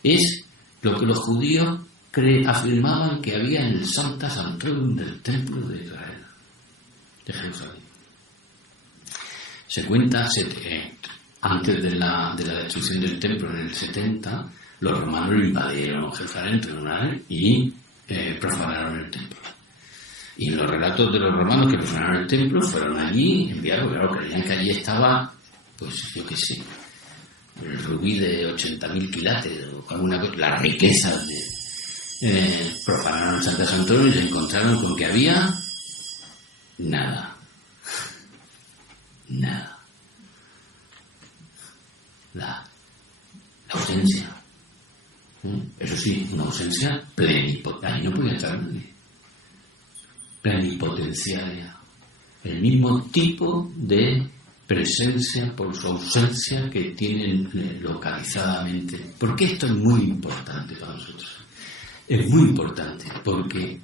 es lo que los judíos afirmaban que había en el Sancta Sanctorum del Templo de Israel, de Jerusalén. Se cuenta, antes de la destrucción del templo en el 70, los romanos invadieron Jerusalén y profanaron el templo. Y en los relatos de los romanos que profanaron el templo fueron allí, enviados, claro, creían que allí estaba, pues yo qué sé, el rubí de 80.000 quilates o alguna cosa, las riquezas profanaron el Sancta Sanctorum y se encontraron con que había nada. La ausencia. Eso sí, una ausencia plenipotenciaria. Ahí no podía estar nadie. Plenipotenciaria. El mismo tipo de presencia por su ausencia que tienen localizadamente. ¿Por qué esto es muy importante para nosotros? Es muy importante porque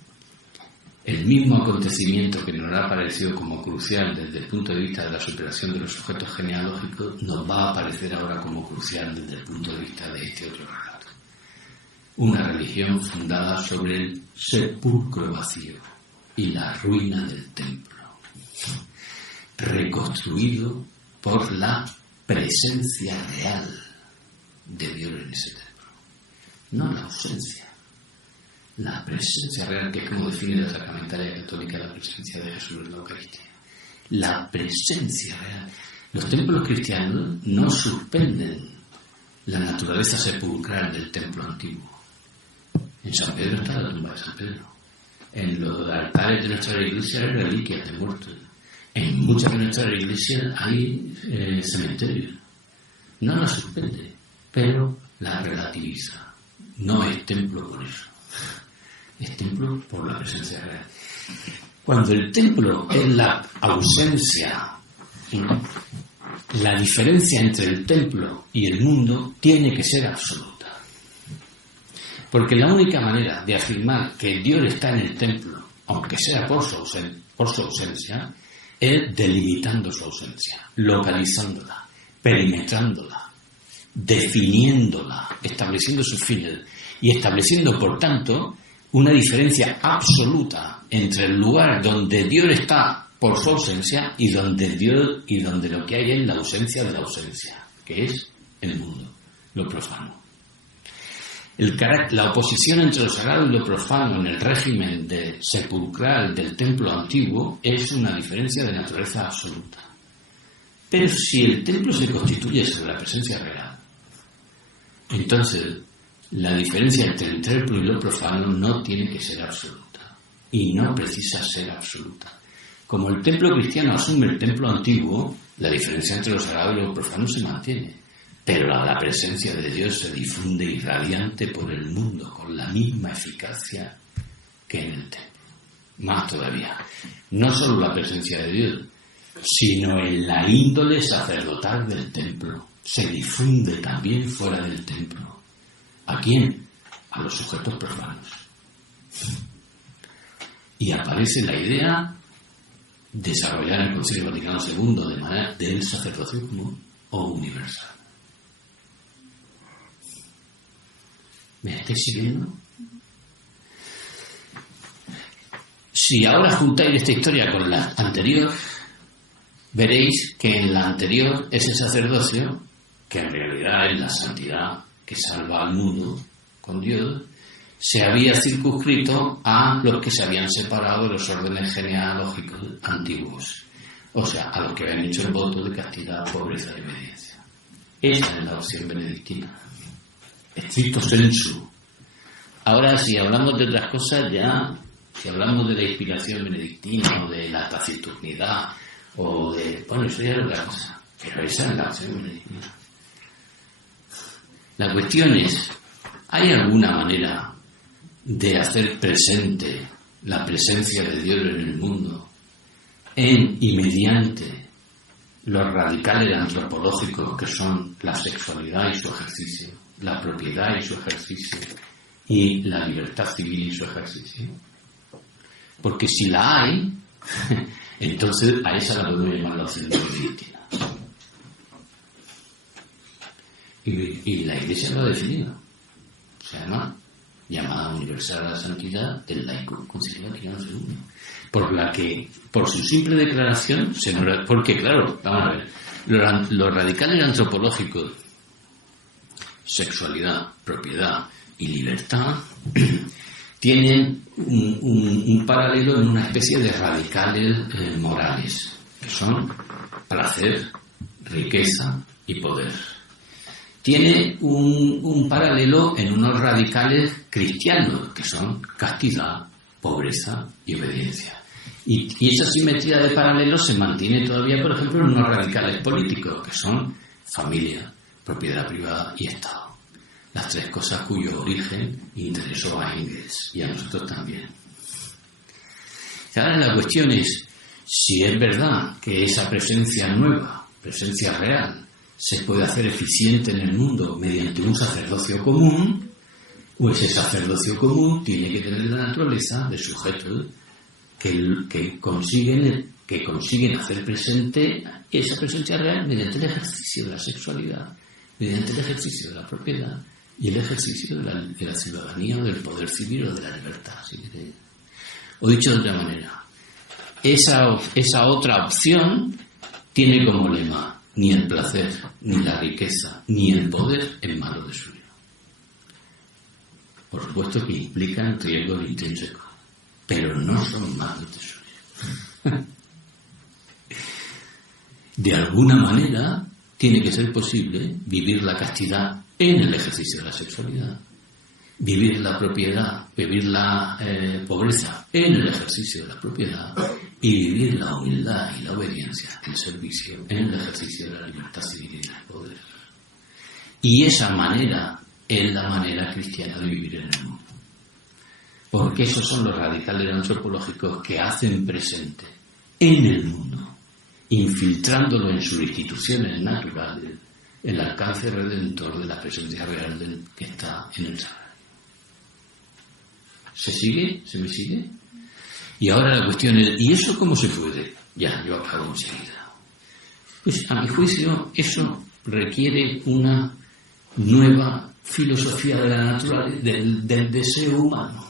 el mismo acontecimiento que nos ha parecido como crucial desde el punto de vista de la superación de los sujetos genealógicos nos va a aparecer ahora como crucial desde el punto de vista de este otro relato. Una religión fundada sobre el sepulcro vacío y la ruina del templo, reconstruido por la presencia real de Dios en ese templo, no la ausencia. La presencia real, que es como define la sacramentaria católica la presencia de Jesús en la Eucaristía. La presencia real. Los templos cristianos no suspenden la naturaleza sepulcral del templo antiguo. En San Pedro está la tumba de San Pedro. En los altares de nuestra iglesia hay reliquias de muertos. En muchas de nuestras iglesias hay cementerios. No la suspende, pero la relativiza. No es templo por eso. Es templo por la presencia real. Cuando el templo es la ausencia, la diferencia entre el templo y el mundo tiene que ser absoluta. Porque la única manera de afirmar que Dios está en el templo, aunque sea por su ausencia, es delimitando su ausencia, localizándola, perimetrándola, definiéndola, estableciendo sus fines y estableciendo, por tanto, una diferencia absoluta entre el lugar donde Dios está por su ausencia y donde lo que hay es la ausencia de la ausencia, que es el mundo, lo profano. La oposición entre lo sagrado y lo profano en el régimen sepulcral del templo antiguo es una diferencia de naturaleza absoluta. Pero si el templo se constituye sobre la presencia real, entonces la diferencia entre el templo y lo profano no tiene que ser absoluta y no precisa ser absoluta. Como el templo cristiano asume el templo antiguo, la diferencia entre lo sagrado y lo profano se mantiene, pero la presencia de Dios se difunde irradiante por el mundo con la misma eficacia que en el templo. Más todavía, no solo la presencia de Dios, sino en la índole sacerdotal del templo se difunde también fuera del templo. ¿A quién? A los sujetos profanos. Y aparece la idea desarrollada en el Concilio Vaticano II de manera del sacerdocio común o universal. ¿Me estáis siguiendo? Si ahora juntáis esta historia con la anterior, veréis que en la anterior ese sacerdocio, que en realidad es la santidad que salva al mundo con Dios, se había circunscrito a los que se habían separado de los órdenes genealógicos antiguos, o sea, a los que habían hecho el voto de castidad, pobreza y obediencia. Esa es la opción benedictina, stricto sensu. Ahora, si hablamos de otras cosas, ya, si hablamos de la inspiración benedictina o de la taciturnidad o de, bueno, eso ya es otra cosa, pero esa es la opción benedictina. La cuestión es, ¿hay alguna manera de hacer presente la presencia de Dios en el mundo en y mediante los radicales antropológicos que son la sexualidad y su ejercicio, la propiedad y su ejercicio y la libertad civil y su ejercicio? Porque si la hay, entonces a esa la podemos llamar la opción benedictina. Y la Iglesia lo ha definido. Se llama llamada universal a la santidad del laico Concilio Vaticano II. Por la que, por su simple declaración, porque claro, vamos a ver, los radicales antropológicos, sexualidad, propiedad y libertad, tienen un paralelo en una especie de radicales morales, que son placer, riqueza y poder. Tiene un paralelo en unos radicales cristianos, que son castidad, pobreza y obediencia. Y esa simetría de paralelos se mantiene todavía, por ejemplo, en unos radicales políticos, que son familia, propiedad privada y Estado. Las tres cosas cuyo origen interesó a Engels y a nosotros también. Y ahora la cuestión es, si es verdad que esa presencia nueva, presencia real, se puede hacer eficiente en el mundo mediante un sacerdocio común, o ese sacerdocio común tiene que tener la naturaleza de sujetos que consiguen hacer presente esa presencia real mediante el ejercicio de la sexualidad, mediante el ejercicio de la propiedad y el ejercicio de la ciudadanía o del poder civil o de la libertad, si queréis. O dicho de otra manera, esa otra opción tiene como lema: ni el placer, ni la riqueza, ni el poder es malo de suyo. Por supuesto que implican riesgos intrínsecos, pero no son malos de suyo. De alguna manera tiene que ser posible vivir la castidad en el ejercicio de la sexualidad, vivir la propiedad, vivir la pobreza en el ejercicio de la propiedad y vivir la humildad y la obediencia, el servicio en el ejercicio de la libertad civil y del poder. Y esa manera es la manera cristiana de vivir en el mundo. Porque esos son los radicales antropológicos que hacen presente en el mundo, infiltrándolo en sus instituciones naturales, el alcance redentor de la presencia real que está en el sagrario. ¿Se sigue? ¿Se me sigue? Y ahora la cuestión es, ¿y eso cómo se puede? Ya, yo acabo enseguida. Pues a mi juicio eso requiere una nueva filosofía de la naturaleza, del deseo humano.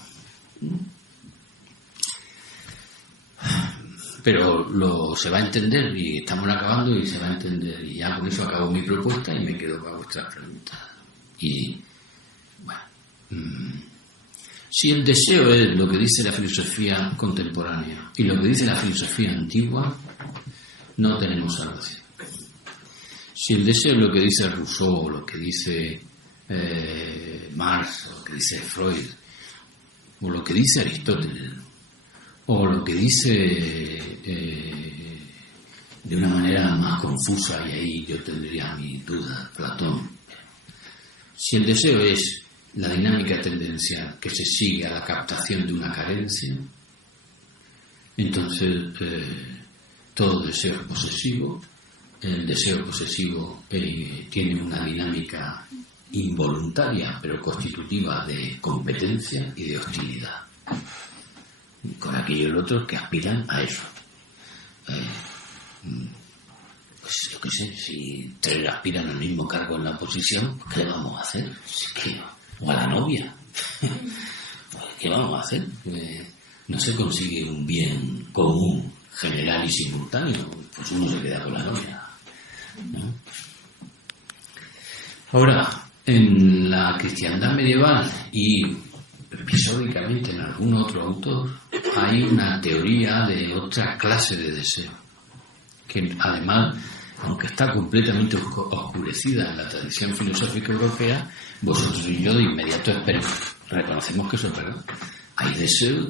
Pero se va a entender, y estamos acabando y se va a entender, y ya con eso acabo mi propuesta y me quedo para vuestras preguntas. Y bueno, si el deseo es lo que dice la filosofía contemporánea y lo que dice la filosofía antigua, no tenemos salvación. Si el deseo es lo que dice Rousseau, o lo que dice Marx, o lo que dice Freud, o lo que dice Aristóteles, o lo que dice de una manera más confusa, y ahí yo tendría mi duda, Platón. Si el deseo es la dinámica tendencial que se sigue a la captación de una carencia, entonces todo deseo es posesivo. El deseo posesivo tiene una dinámica involuntaria pero constitutiva de competencia y de hostilidad con aquellos otros que aspiran a eso. Pues yo qué sé, si tres aspiran al mismo cargo en la oposición, ¿qué le vamos a hacer? O a la novia. Pues, ¿qué vamos a hacer? No se consigue un bien común, general y simultáneo. pues uno se queda con la novia, ¿no? Ahora, en la cristiandad medieval y episódicamente en algún otro autor, hay una teoría de otra clase de deseo, que además, aunque está completamente oscurecida en la tradición filosófica europea, vosotros y yo de inmediato reconocemos que eso es verdad. Hay deseos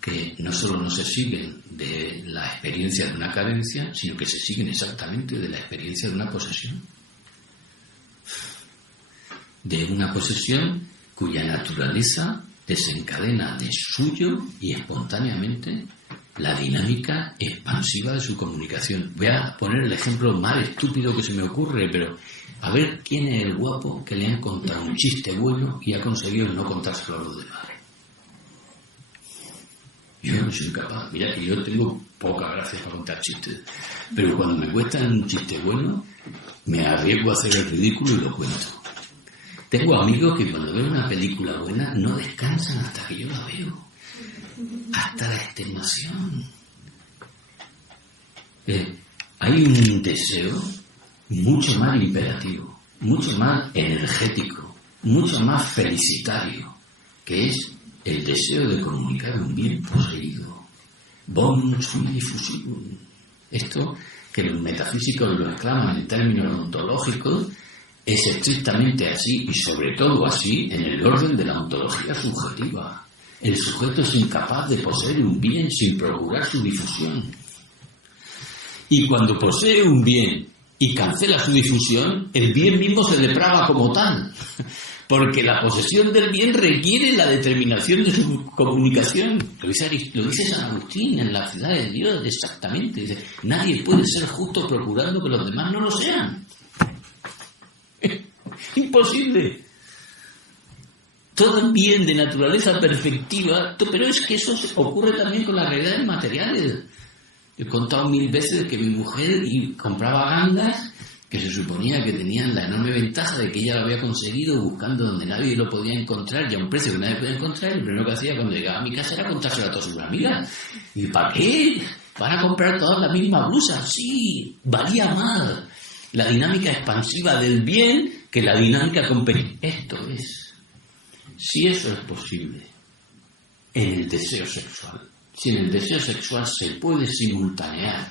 que no solo no se siguen de la experiencia de una carencia, sino que se siguen exactamente de la experiencia de una posesión. De una posesión cuya naturaleza desencadena de suyo y espontáneamente la dinámica expansiva de su comunicación. Voy a poner el ejemplo más estúpido que se me ocurre, pero a ver quién es el guapo que le han contado un chiste bueno y ha conseguido no contárselo a los demás. Yo no soy capaz. Mira que yo tengo poca gracia para contar chistes, pero cuando me cuestan un chiste bueno, me arriesgo a hacer el ridículo y lo cuento. Tengo amigos que cuando ven una película buena no descansan hasta que yo la veo. Hasta la extenuación. Hay un deseo mucho más imperativo, mucho más energético, mucho más felicitario, que es el deseo de comunicar un bien poseído. Bonus sui diffusivum. Esto, que los metafísicos lo exclaman en términos ontológicos, es estrictamente así y sobre todo así en el orden de la ontología subjetiva. El sujeto es incapaz de poseer un bien sin procurar su difusión. Y cuando posee un bien y cancela su difusión, el bien mismo se deprava como tal. Porque la posesión del bien requiere la determinación de su comunicación. Lo dice San Agustín en la Ciudad de Dios, exactamente. Dice, nadie puede ser justo procurando que los demás no lo sean. Imposible. Todo bien de naturaleza perfectiva, pero es que eso ocurre también con las realidades materiales. He contado 1000 veces que mi mujer compraba gangas que se suponía que tenían la enorme ventaja de que ella lo había conseguido buscando donde nadie lo podía encontrar y a un precio que nadie podía encontrar. Y lo primero que hacía cuando llegaba a mi casa era contárselo a todas sus amigas. ¿Y para qué? ¿Para comprar todas la misma blusa? Sí, valía más la dinámica expansiva del bien que la dinámica competitiva. Esto es, si eso es posible en el deseo sexual, si en el deseo sexual se puede simultanear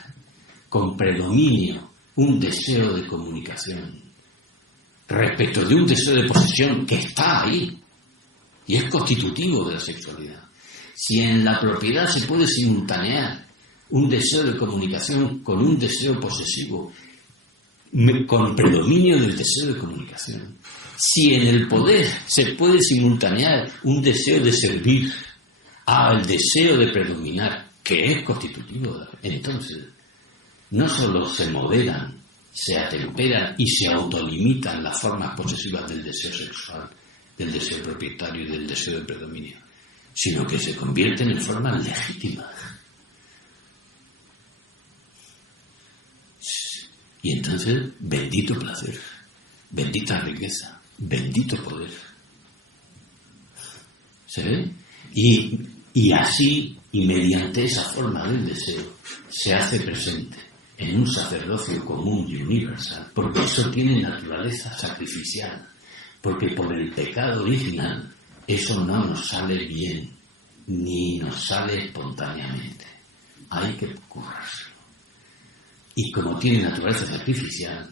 con predominio un deseo de comunicación respecto de un deseo de posesión que está ahí y es constitutivo de la sexualidad, si en la propiedad se puede simultanear un deseo de comunicación con un deseo posesivo con predominio del deseo de comunicación, si en el poder se puede simultanear un deseo de servir al deseo de predominar, que es constitutivo, entonces no solo se moderan, se atemperan y se autolimitan las formas posesivas del deseo sexual, del deseo propietario y del deseo de predominio, sino que se convierten en formas legítimas. Y entonces, bendito placer, bendita riqueza, bendito poder. ¿Se ve? Y así, y mediante esa forma del deseo, se hace presente en un sacerdocio común y universal, porque eso tiene naturaleza sacrificial, porque por el pecado original eso no nos sale bien, ni nos sale espontáneamente. Hay que currárselo. Y como tiene naturaleza sacrificial,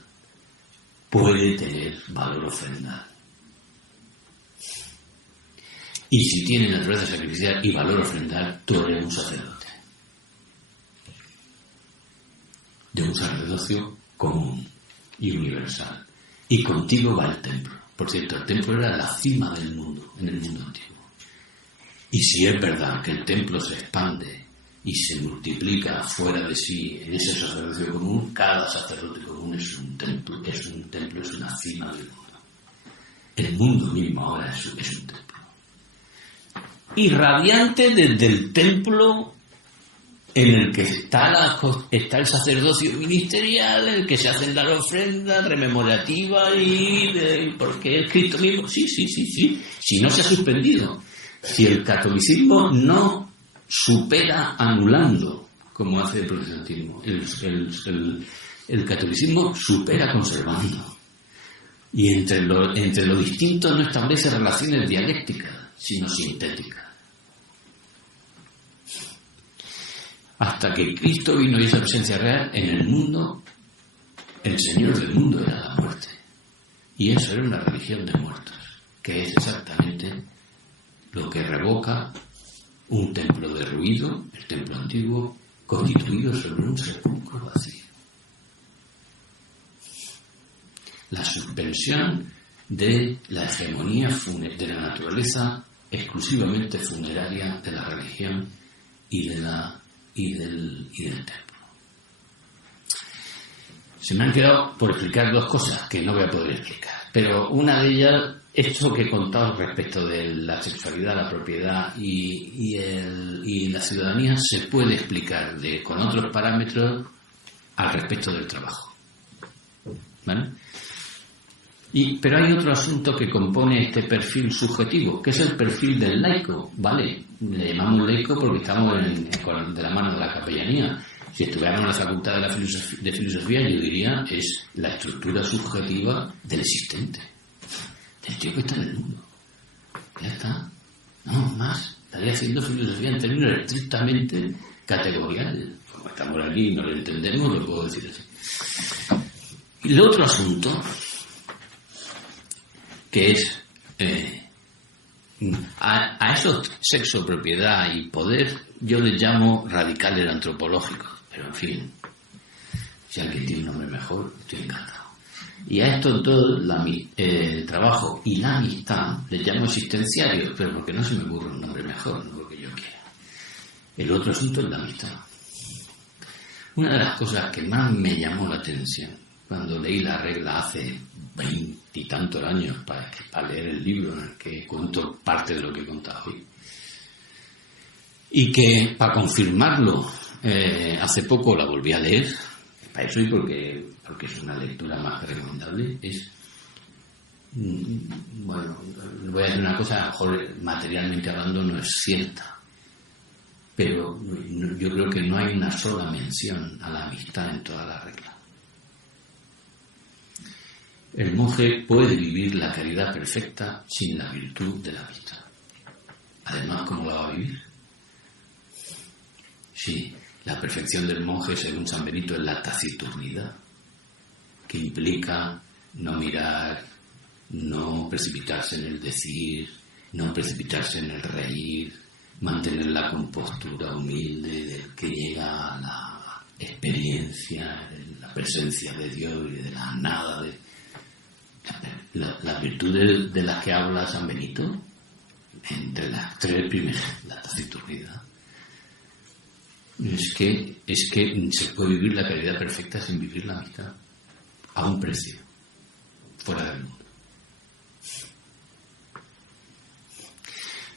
puede tener valor ofrendal. Y si tiene naturaleza sacrificial y valor ofrendal, tú eres un sacerdote. De un sacerdocio común y universal. Y contigo va el templo. Por cierto, el templo era la cima del mundo, en el mundo antiguo. Y si es verdad que el templo se expande y se multiplica fuera de sí en ese sacerdocio común, cada sacerdote común es un templo, es una cima del mundo. El mundo mismo ahora es un templo. Irradiante desde el templo en el que está el sacerdocio ministerial, en el que se hacen las ofrendas rememorativas porque es Cristo mismo. Sí. Si no se ha suspendido, si el catolicismo no supera anulando como hace el protestantismo. El catolicismo supera conservando. Y entre lo distinto no establece relaciones dialécticas, sino sintéticas. Hasta que Cristo vino y esa presencia real en el mundo, el Señor del mundo era la muerte. Y eso era una religión de muertos, que es exactamente lo que revoca un templo derruido, el templo antiguo, constituido sobre un sepulcro vacío. La suspensión de la hegemonía de la naturaleza exclusivamente funeraria de la religión y del templo. Se me han quedado por explicar dos cosas que no voy a poder explicar, pero una de ellas, esto que he contado respecto de la sexualidad, la propiedad y la ciudadanía, se puede explicar con otros parámetros al respecto del trabajo. ¿Vale? Pero hay otro asunto que compone este perfil subjetivo, que es el perfil del laico, ¿vale? Le llamamos laico porque estamos de la mano de la capellanía. Si estuviéramos en la facultad de filosofía, yo diría es la estructura subjetiva del existente, del tío que está en el mundo. Ya está. No, más. Estaría haciendo filosofía en términos estrictamente categoriales. Como estamos aquí y no lo entendemos, lo puedo decir así. Y el otro asunto, que es a esos sexo, propiedad y poder, yo les llamo radicales antropológicos, pero en fin, si alguien tiene un nombre mejor, estoy encantado. Y a estos dos, el trabajo y la amistad, les llamo existenciarios, pero porque no se me ocurre un nombre mejor, no porque yo quiera. El otro asunto es la amistad. Una de las cosas que más me llamó la atención cuando leí la regla hace 20 y tantos años para leer el libro en el que cuento parte de lo que he contado hoy, y que para confirmarlo hace poco la volví a leer, para eso y porque es una lectura más que recomendable, bueno, voy a decir una cosa, a lo mejor materialmente hablando no es cierta, pero yo creo que no hay una sola mención a la amistad en toda la regla. El monje puede vivir la caridad perfecta sin la virtud de la amistad. Además, ¿cómo la va a vivir? Sí, la perfección del monje, según San Benito, es la taciturnidad, que implica no mirar, no precipitarse en el decir, no precipitarse en el reír, mantener la compostura humilde del que llega a la experiencia, la presencia de Dios y de la nada de las virtudes de las que habla San Benito, entre las tres primeras, la taciturnidad. Es que se puede vivir la caridad perfecta sin vivir la amistad, a un precio, fuera del mundo.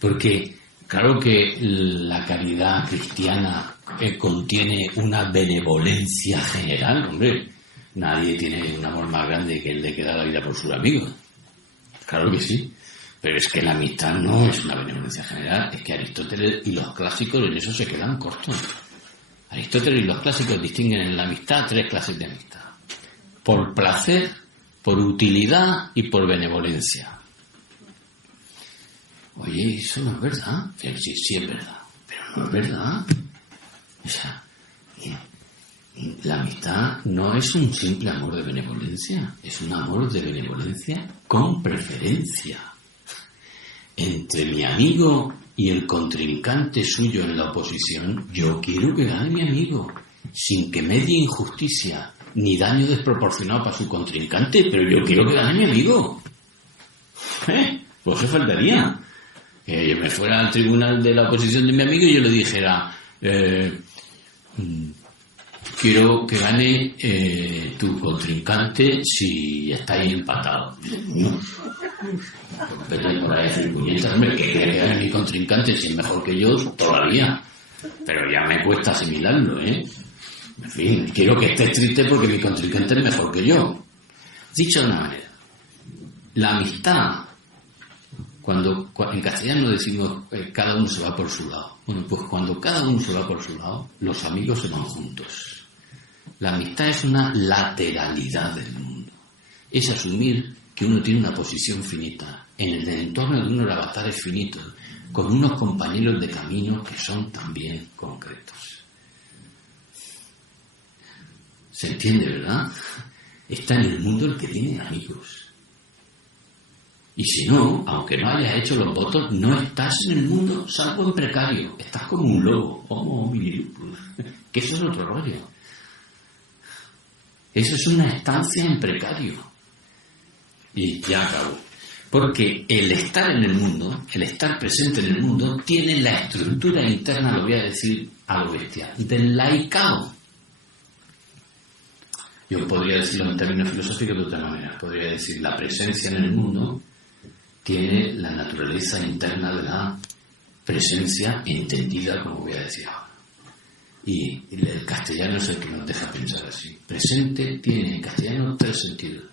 Porque claro que la caridad cristiana contiene una benevolencia general, hombre. Nadie tiene un amor más grande que el de que da la vida por sus amigos. Claro que sí. Pero es que la amistad no es una benevolencia general. Es que Aristóteles y los clásicos en eso se quedan cortos. Aristóteles y los clásicos distinguen en la amistad tres clases de amistad. Por placer, por utilidad y por benevolencia. Oye, eso no es verdad. Sí es verdad. Pero no es verdad. O sea, la amistad no es un simple amor de benevolencia, es un amor de benevolencia con preferencia. Entre mi amigo y el contrincante suyo en la oposición, yo quiero que gane mi amigo, sin que medie injusticia ni daño desproporcionado para su contrincante, pero yo quiero que gane mi amigo. Pues se faltaría. Que yo me fuera al tribunal de la oposición de mi amigo y yo le dijera... quiero que gane tu contrincante si estáis empatados. No. Vete por ahí a decir puñetas, hombre, que gane mi contrincante si es mejor que yo todavía. Pero ya me cuesta asimilarlo, ¿eh? En fin, quiero que estés triste porque mi contrincante es mejor que yo. Dicho de una manera, la amistad, cuando en castellano decimos cada uno se va por su lado. Bueno, pues cuando cada uno se va por su lado, los amigos se van juntos. La amistad es una lateralidad del mundo. Es asumir que uno tiene una posición finita, en el entorno de unos avatares finitos, con unos compañeros de camino que son también concretos. ¿Se entiende, verdad? Está en el mundo el que tiene amigos. Y si no, aunque no hayas hecho los votos, no estás en el mundo salvo en precario. Estás como un lobo, homo homini lupus. Que eso es otro rollo. Eso es una estancia en precario. Y ya acabo. Porque el estar en el mundo, el estar presente en el mundo, tiene la estructura interna, lo voy a decir a lo bestia, del laicado. Yo podría decirlo en términos filosóficos de otra manera. Podría decir, la presencia en el mundo tiene la naturaleza interna de la presencia entendida, como voy a decir ahora. Y el castellano es el que nos deja pensar así. Presente tiene en castellano 3 sentidos.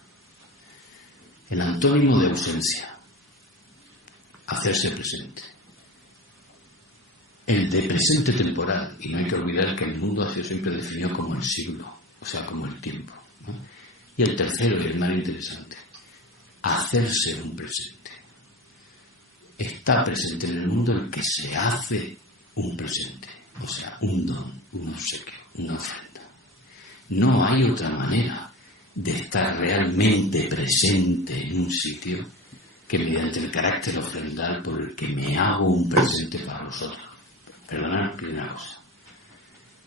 El antónimo de ausencia, hacerse presente. El de presente temporal, y no hay que olvidar que el mundo ha sido siempre definido como el siglo, o sea, como el tiempo, ¿no? Y el tercero, y el más interesante, hacerse un presente. Está presente en el mundo el que se hace un presente, o sea, un don, un obsequio, una ofrenda. No hay otra manera de estar realmente presente en un sitio que mediante el carácter ofrendal por el que me hago un presente para los otros. Perdonad una cosa.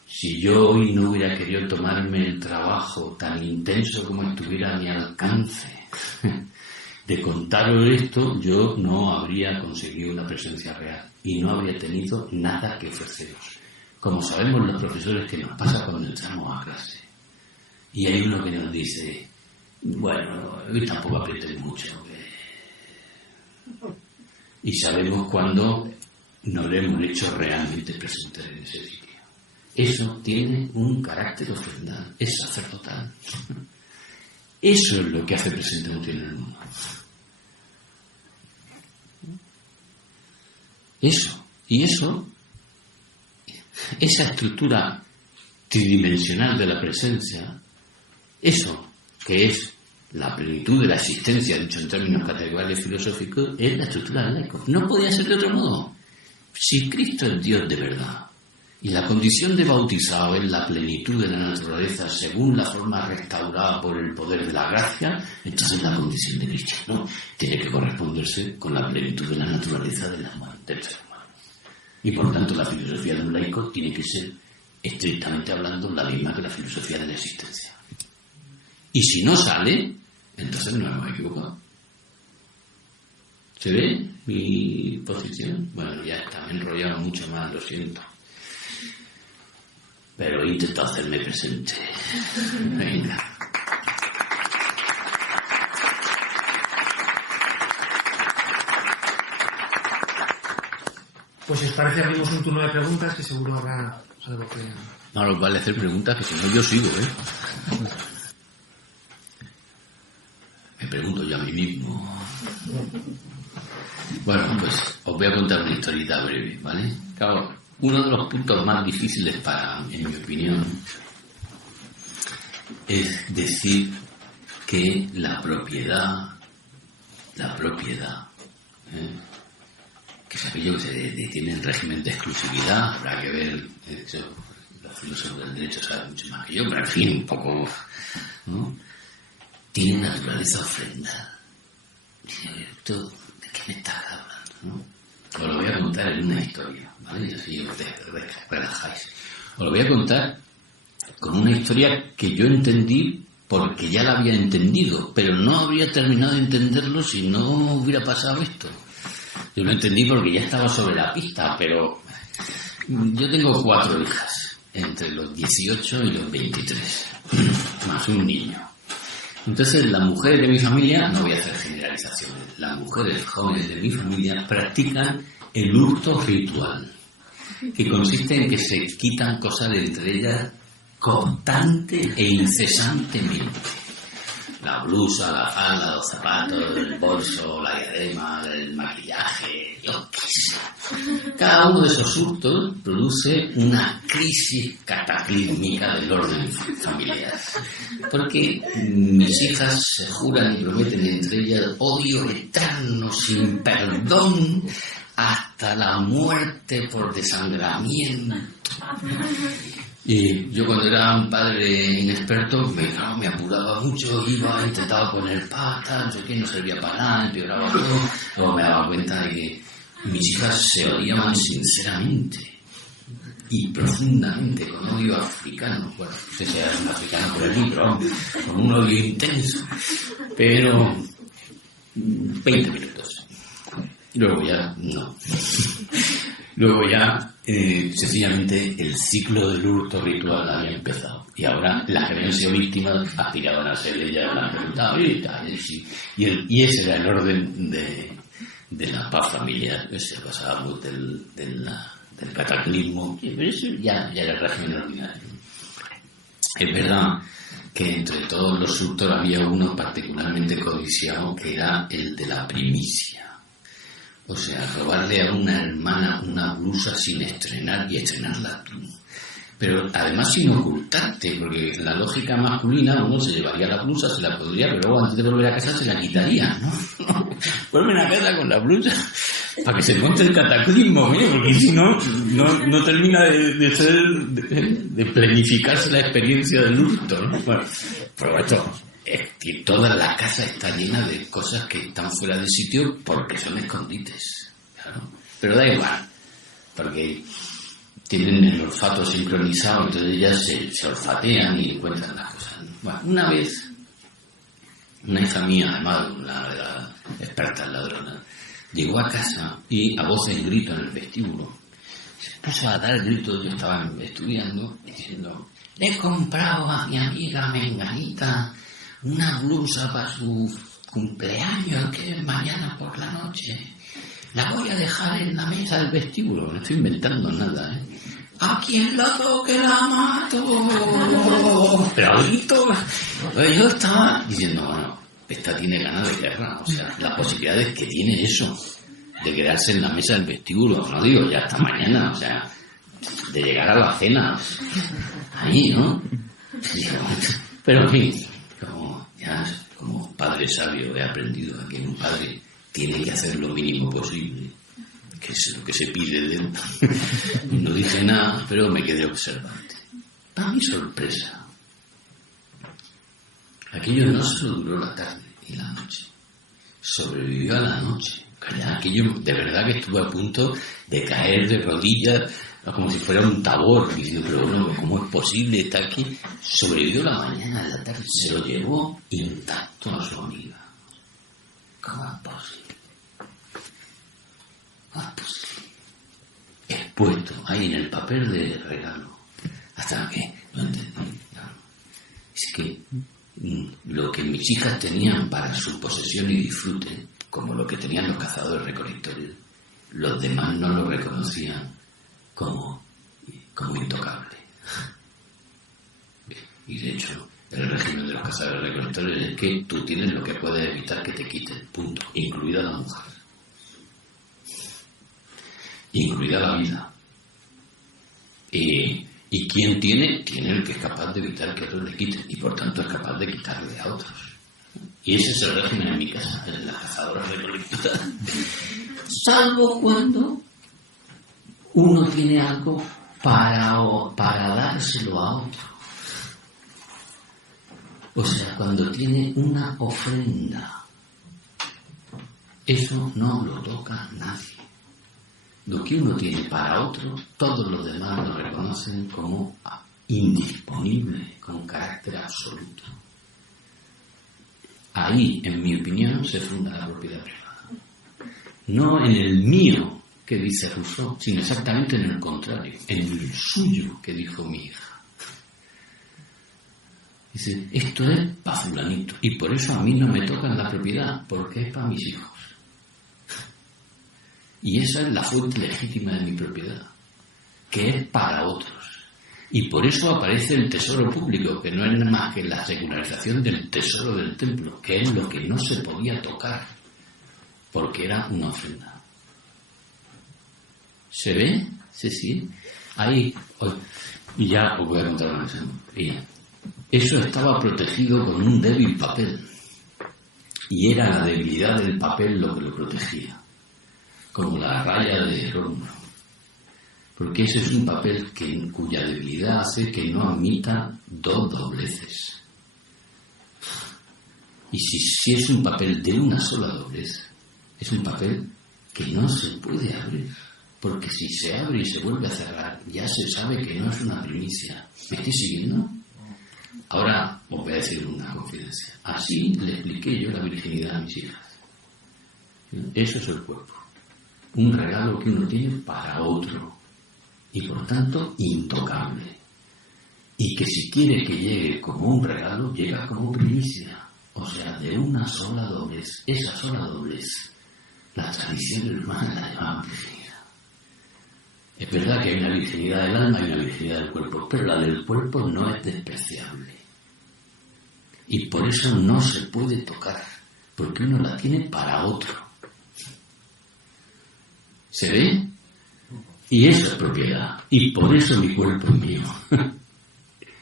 Si yo hoy no hubiera querido tomarme el trabajo tan intenso como estuviera a mi alcance de contaros esto, yo no habría conseguido una presencia real y no habría tenido nada que ofreceros. Como sabemos los profesores que nos pasa cuando entramos a clase. Y hay uno que nos dice, bueno, hoy tampoco aprietes mucho. Y sabemos cuando nos lo hemos hecho realmente presentar en ese sitio. Eso tiene un carácter ofrendal, es sacerdotal. Eso es lo que hace presente a un en el mundo. Eso. Y eso, esa estructura tridimensional de la presencia, eso que es la plenitud de la existencia, dicho en términos categóricos filosóficos, es la estructura del laico. No podía ser de otro modo. Si Cristo es Dios de verdad, y la condición de bautizado es la plenitud de la naturaleza según la forma restaurada por el poder de la gracia, entonces la condición de cristiano tiene que corresponderse con la plenitud de la naturaleza del ser humano. Y por tanto la filosofía de un laico tiene que ser, estrictamente hablando, la misma que la filosofía de la existencia. Y si no sale, entonces nos hemos equivocado. ¿Se ve mi posición? Bueno, ya está, me he enrollado mucho más, lo siento. Pero he intentado hacerme presente. Venga. Pues si os parece, abrimos un turno de preguntas que seguro habrá algo que... No nos vale hacer preguntas, que si no yo sigo, ¿eh? Me pregunto yo a mí mismo. Bueno, pues os voy a contar una historieta breve, ¿vale? Claro, uno de los puntos más difíciles en mi opinión, es decir que la propiedad, que sabéis que se tiene el régimen de exclusividad, habrá que ver, los filósofos del derecho saben mucho más que yo, pero en fin, un poco, ¿no? Tiene naturaleza ofrenda. ¿Tú de qué me estás hablando? ¿No? Os lo voy a contar en una historia, ¿vale? Y así os relajáis. Os lo voy a contar con una historia que yo entendí porque ya la había entendido, pero no habría terminado de entenderlo si no hubiera pasado esto. Yo lo entendí porque ya estaba sobre la pista, pero yo tengo 4 hijas, entre los 18 y los 23, más un niño. Entonces, las mujeres de mi familia, no voy a hacer generalizaciones, las mujeres jóvenes de mi familia practican el hurto ritual, que consiste en que se quitan cosas de entre ellas constante e incesantemente. La blusa, la falda, los zapatos, el bolso, la diadema, el maquillaje, yo qué sé. crisis. Cada uno de esos hurtos produce una crisis cataclísmica del orden familiar. Porque mis hijas se juran y prometen entre ellas odio eterno, sin perdón, hasta la muerte por desangramiento. Y yo cuando era un padre inexperto me apuraba mucho, intentaba poner patas, no servía para nada, empeoraba todo. Luego me daba cuenta de que mis hijas se odiaban sinceramente y profundamente, con odio africano. Bueno, no sé si era un africano por el libro, con un odio intenso. Pero 20 minutos. Luego ya no. Luego ya, sencillamente, el ciclo del hurto ritual había empezado. Y ahora las que habían sido víctimas aspiraban a ser ellas, la han preguntado, y ese era el orden de la paz familiar. Se pasábamos del cataclismo, pero eso ya era el régimen ordinario. Es verdad que entre todos los hurtos había uno particularmente codiciado, que era el de la primicia. O sea, robarle a una hermana una blusa sin estrenar y estrenarla tú. Pero además sin ocultarte, porque la lógica masculina, uno se llevaría la blusa, se la pondría, pero luego antes de volver a casa se la quitaría, ¿no? Vuelven a casa con la blusa para que se monte el cataclismo, porque si no, no termina de planificarse la experiencia del hurto, ¿no? Bueno, pero esto es que toda la casa está llena de cosas que están fuera de sitio porque son escondites, claro. Pero da igual, porque tienen el olfato sincronizado, entonces ellas se olfatean y encuentran las cosas. Bueno, una vez, una hija mía, además una experta ladrona, llegó a casa y a voz en grito en el vestíbulo se puso a dar gritos. Yo estaba estudiando diciendo: le he comprado a mi amiga Menganita una blusa para su cumpleaños, que es mañana por la noche. La voy a dejar en la mesa del vestíbulo. No estoy inventando nada, ¿eh? A quien la toque la mato. Pero grito. Yo estaba diciendo, bueno, esta tiene ganas de guerra. O sea, las posibilidades que tiene eso de quedarse en la mesa del vestíbulo, no digo ya hasta mañana, o sea, de llegar a la cena ahí, ¿no? Pero en fin, como padre sabio he aprendido a que un padre tiene que hacer lo mínimo posible, que es lo que se pide de él. No dije nada, pero me quedé observante. Para mi sorpresa, aquello no solo duró la tarde y la noche, sobrevivió a la noche. Aquello de verdad que estuve a punto de caer de rodillas, como si fuera un tabor, diciendo, pero bueno, ¿cómo es posible? Está aquí. Sobrevivió la mañana, a la tarde, se lo llevó intacto a su amiga. ¿Cómo es posible? ¿Cómo es posible? Expuesto ahí en el papel de regalo. Hasta que no entendí. Claro. Es que lo que mis hijas tenían para su posesión y disfrute, como lo que tenían los cazadores recolectores, los demás no lo reconocían como intocable. Y de hecho, el régimen de los cazadores recolectores es que tú tienes lo que puedes evitar que te quiten, punto, incluida la mujer, incluida la vida. Y quien tiene el que es capaz de evitar que otros le quiten, y por tanto es capaz de quitarle a otros. Y ese es el régimen en mi casa, el de las cazadoras recolectoras. Salvo cuando uno tiene algo para dárselo a otro. O sea, cuando tiene una ofrenda, eso no lo toca nadie. Lo que uno tiene para otro, todos los demás lo reconocen como indisponible, con carácter absoluto. Ahí, en mi opinión, se funda la propiedad privada. No en el mío, que dice Rousseau, sino exactamente en el contrario, en el suyo, que dijo mi hija. Dice, esto es para fulanito, y por eso a mí no me toca la propiedad, porque es para mis hijos. Y esa es la fuente legítima de mi propiedad, que es para otros. Y por eso aparece el tesoro público, que no es más que la secularización del tesoro del templo, que es lo que no se podía tocar, porque era una ofrenda. ¿Se ve? Sí. Ahí. Y ya os voy a contar una cosa. Eso estaba protegido con un débil papel. Y era la debilidad del papel lo que lo protegía. Como la raya de Rómulo. Porque ese es un papel cuya debilidad hace que no admita dos dobleces. Y si es un papel de una sola doblez, es un papel que no se puede abrir. Porque si se abre y se vuelve a cerrar, ya se sabe que no es una primicia. ¿Me estoy siguiendo? Ahora os voy a decir una confidencia. Así le expliqué yo la virginidad a mis hijas. Eso es el cuerpo. Un regalo que uno tiene para otro. Y por tanto, intocable. Y que si quiere que llegue como un regalo, llega como primicia. O sea, de una sola doblez. Esa sola doblez, la tradición hermana la llamaban virginidad. Es verdad que hay una virginidad del alma y una virginidad del cuerpo, pero la del cuerpo no es despreciable. Y por eso no se puede tocar, porque uno la tiene para otro. ¿Se ve? Y eso es propiedad. Y por eso mi cuerpo es mío.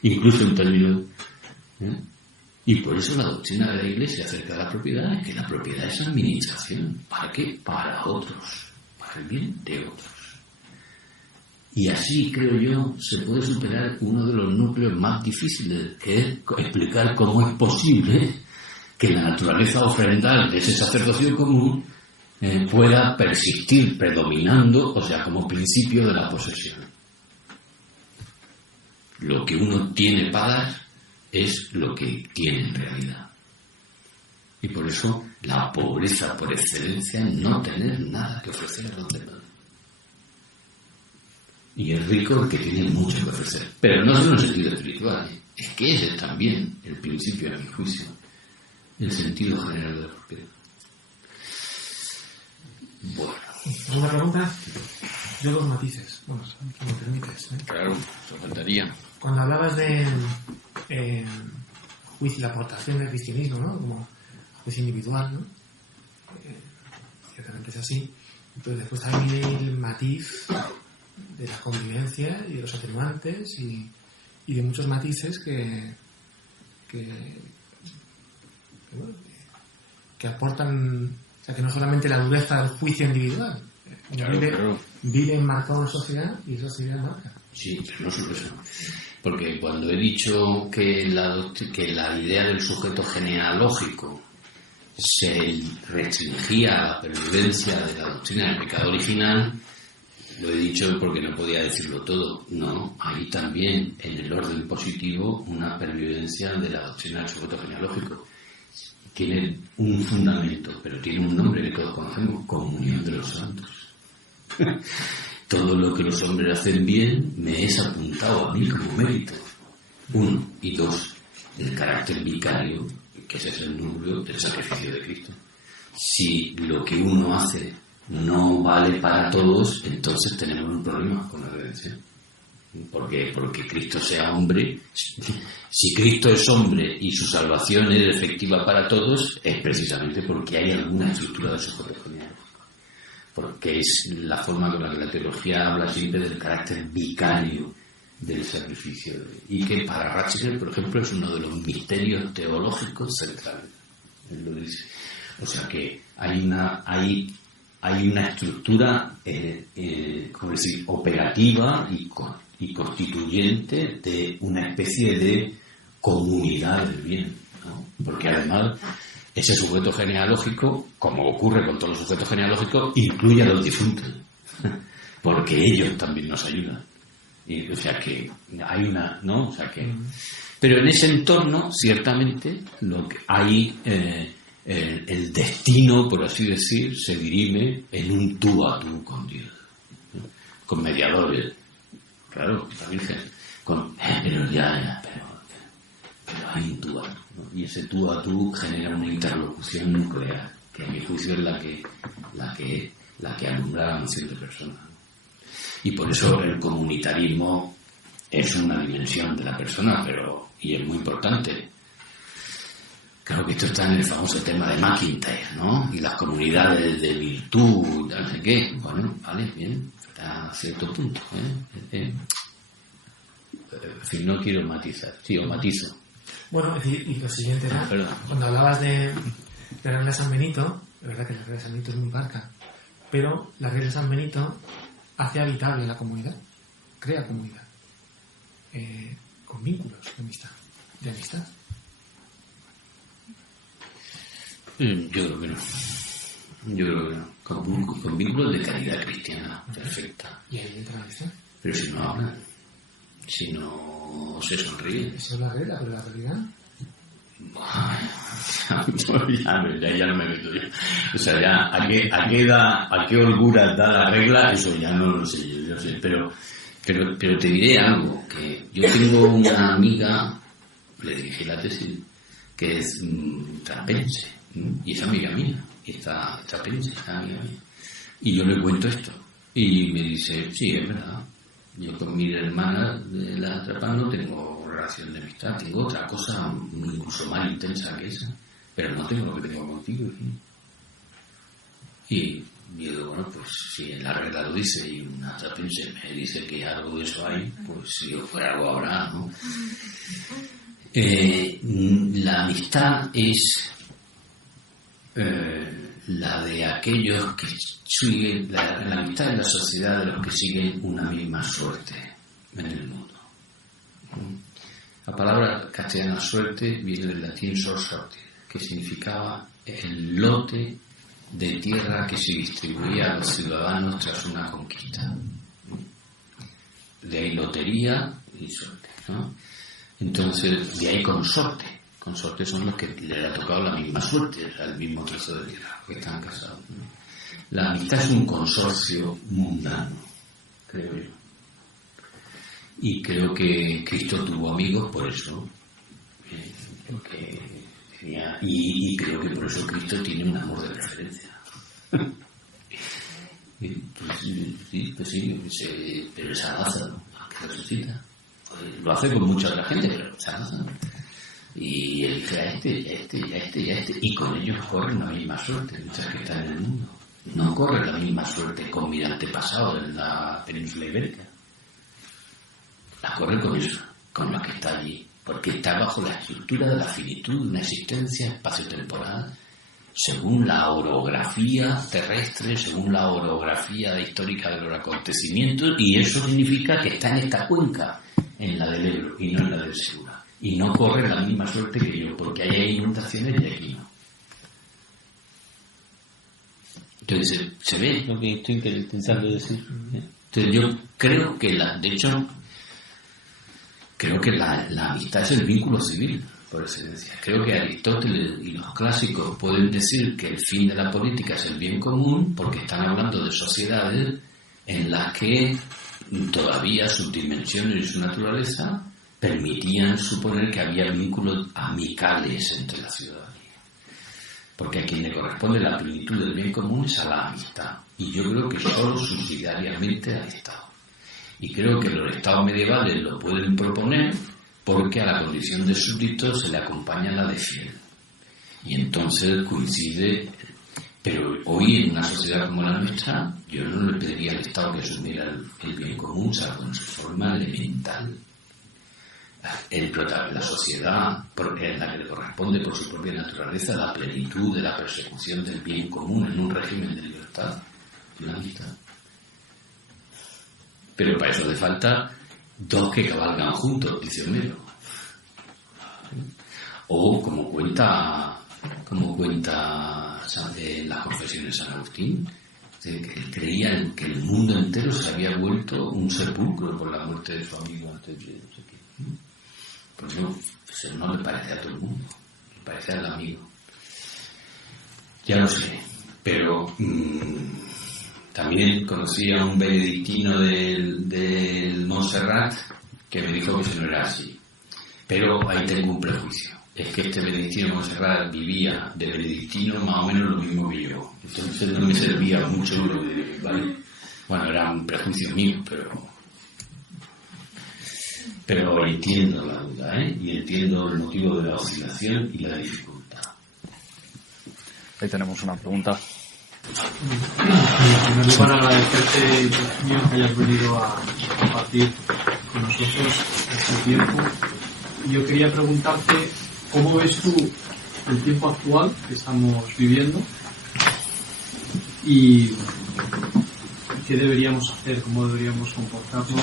Incluso en términos... Y por eso la doctrina de la Iglesia acerca de la propiedad es que la propiedad es administración. ¿Para qué? Para otros. Para el bien de otros. Y así, creo yo, se puede superar uno de los núcleos más difíciles, que es explicar cómo es posible que la naturaleza ofrendal de ese sacerdocio común pueda persistir predominando, o sea, como principio de la posesión. Lo que uno tiene para dar es lo que tiene en realidad. Y por eso la pobreza por excelencia es no tener nada que ofrecer a los demás. Y el rico el que tiene mucho que ofrecer. Pero no solo en el sentido espiritual, es que ese es también el principio, a mi juicio, el sentido general de la propiedad. Bueno. ¿Alguna pregunta? Yo dos matices. Bueno, si me permites. Claro, eso faltaría. Cuando hablabas de juicio, la aportación del cristianismo, ¿no? Como juicio individual, ¿no? Ciertamente es así. Pero después también hay el matiz de la convivencia y de los atenuantes y de muchos matices que aportan, o sea, que no solamente la dureza del juicio individual, vive enmarcado en sociedad y sociedad marca. Sí, pero no solo eso. Porque cuando he dicho que la idea del sujeto genealógico se restringía a la pervivencia de la doctrina del pecado original, lo he dicho porque no podía decirlo todo. No, hay también en el orden positivo una pervivencia de la doctrina del sujeto genealógico. Tiene un fundamento, pero tiene un nombre que todos conocemos: comunión de los santos. Todo lo que los hombres hacen bien me es apuntado a mí como mérito. 1. Y 2. El carácter vicario, que ese es el núcleo del sacrificio de Cristo. Si lo que uno hace no vale para todos, entonces tenemos un problema con la redención. Porque Cristo sea hombre, si Cristo es hombre y su salvación es efectiva para todos, es precisamente porque hay alguna estructura de sujeto genealógico. Porque es la forma con la que la teología habla siempre del carácter vicario del sacrificio. Y que para Ratzinger, por ejemplo, es uno de los misterios teológicos centrales. Él lo dice. O sea que hay una estructura ¿cómo decir? Operativa y constituyente de una especie de comunidad del bien, ¿no? Porque además ese sujeto genealógico, como ocurre con todos los sujetos genealógicos, incluye a los difuntos, porque ellos también nos ayudan. Y, o sea que hay una, ¿no? O sea que, pero en ese entorno, ciertamente, lo que hay el destino, por así decir, se dirime en un tú a tú con Dios, ¿no? Con mediadores, claro, la Virgen, pero hay un tú a tú, ¿no? Y ese tú a tú genera una interlocución nuclear, que a mi juicio es la que alumbra a la nación de personas. Y por eso el comunitarismo es una dimensión de la persona, y es muy importante. Claro que esto está en el famoso tema de McIntyre, ¿no? Y las comunidades de virtud, no sé qué. Bueno, vale, bien, hasta cierto punto. En fin, no quiero matizar. Sí, o matizo. Bueno, y lo siguiente era, cuando hablabas de la regla de San Benito, es verdad que la regla de San Benito es muy barca, pero la regla de San Benito hace habitable la comunidad, crea comunidad, con vínculos de amistad. Yo creo que no. Con vínculos de caridad cristiana perfecta. ¿Y ahí entra la amistad? Pero si no hablan, si no se sonríen. Esa es la regla, pero la realidad. Ya no me meto yo. O sea, ya a qué holgura da la regla, eso ya no lo sé yo sé. Pero te diré algo, que yo tengo una amiga, le dirigí la tesis, que es trapense, y es amiga mía, y está trapense, está amiga mía. Y yo le cuento esto, y me dice, sí, es verdad, yo con mi hermana de la Trapán no tengo relación de amistad, tengo otra cosa incluso más intensa que esa, pero no tengo lo que tengo contigo. Y yo digo, bueno, pues si en la regla lo dice y una trapense me dice que algo de eso hay, pues si yo fuera algo habrá, ¿no? La amistad es la de aquellos que siguen, la amistad es la sociedad de los que siguen una misma suerte en el mundo. La palabra castellana suerte viene del latín sorsortir, que significaba el lote de tierra que se distribuía a los ciudadanos tras una conquista. De ahí lotería y suerte, ¿no? Entonces, de ahí consorte. Consortes son los que le ha tocado la misma suerte, el mismo trozo de tierra, que están casados, ¿no? La amistad es un consorcio mundano, creo yo. Y creo que Cristo tuvo amigos por eso. Porque tenía, y creo que por eso Cristo tiene un amor de preferencia. Pero esa raza, ¿no? Que resucita. Lo hace con mucha otra gente, pero esa raza, ¿no? Y elige a este, y con ellos corren la misma suerte, mientras que están en el mundo. No corre la misma suerte con mi antepasado en la península ibérica. La corre con eso, con lo que está allí, porque está bajo la estructura de la finitud de una existencia espacio-temporal, según la orografía terrestre, según la orografía histórica de los acontecimientos, y eso significa que está en esta cuenca, en la del Ebro y no en la del Segura, y no corre la misma suerte que yo, porque ahí hay inundaciones y aquí no. Entonces, ¿se ve lo que estoy intentando decir? Entonces, yo creo que la amistad es el vínculo civil, por excelencia. Creo que Aristóteles y los clásicos pueden decir que el fin de la política es el bien común, porque están hablando de sociedades en las que todavía sus dimensiones y su naturaleza permitían suponer que había vínculos amicales entre la ciudadanía. Porque a quien le corresponde la plenitud del bien común es a la amistad. Y yo creo que solo subsidiariamente al Estado. Y creo que los estados medievales lo pueden proponer porque a la condición de súbdito se le acompaña la de fiel. Y entonces coincide. Pero hoy en una sociedad como la nuestra, yo no le pediría al Estado que asumiera el bien común, salvo en su forma elemental. La sociedad en la que le corresponde por su propia naturaleza la plenitud de la persecución del bien común en un régimen de libertad y la amistad. Pero para eso hace falta dos que cabalgan juntos, dice Homero. O como cuenta las confesiones de San Agustín, que él creía que el mundo entero se había vuelto un sepulcro por la muerte de su amigo antes de no sé qué. Pues no le parece a todo el mundo, le parece al amigo. Ya lo sé, pero también conocí a un benedictino del Montserrat que me dijo que eso no era así. Pero ahí tengo un prejuicio. Es que este benedictino de Montserrat vivía de benedictino más o menos lo mismo que yo. Entonces no me servía mucho lo de, ¿vale? Bueno, era un prejuicio mío, pero entiendo la duda, y entiendo el motivo de la oscilación y la dificultad. Ahí tenemos una pregunta. En primer lugar, agradecerte que hayas venido a compartir con nosotros este tiempo. Yo quería preguntarte cómo ves tú el tiempo actual que estamos viviendo y qué deberíamos hacer, cómo deberíamos comportarnos,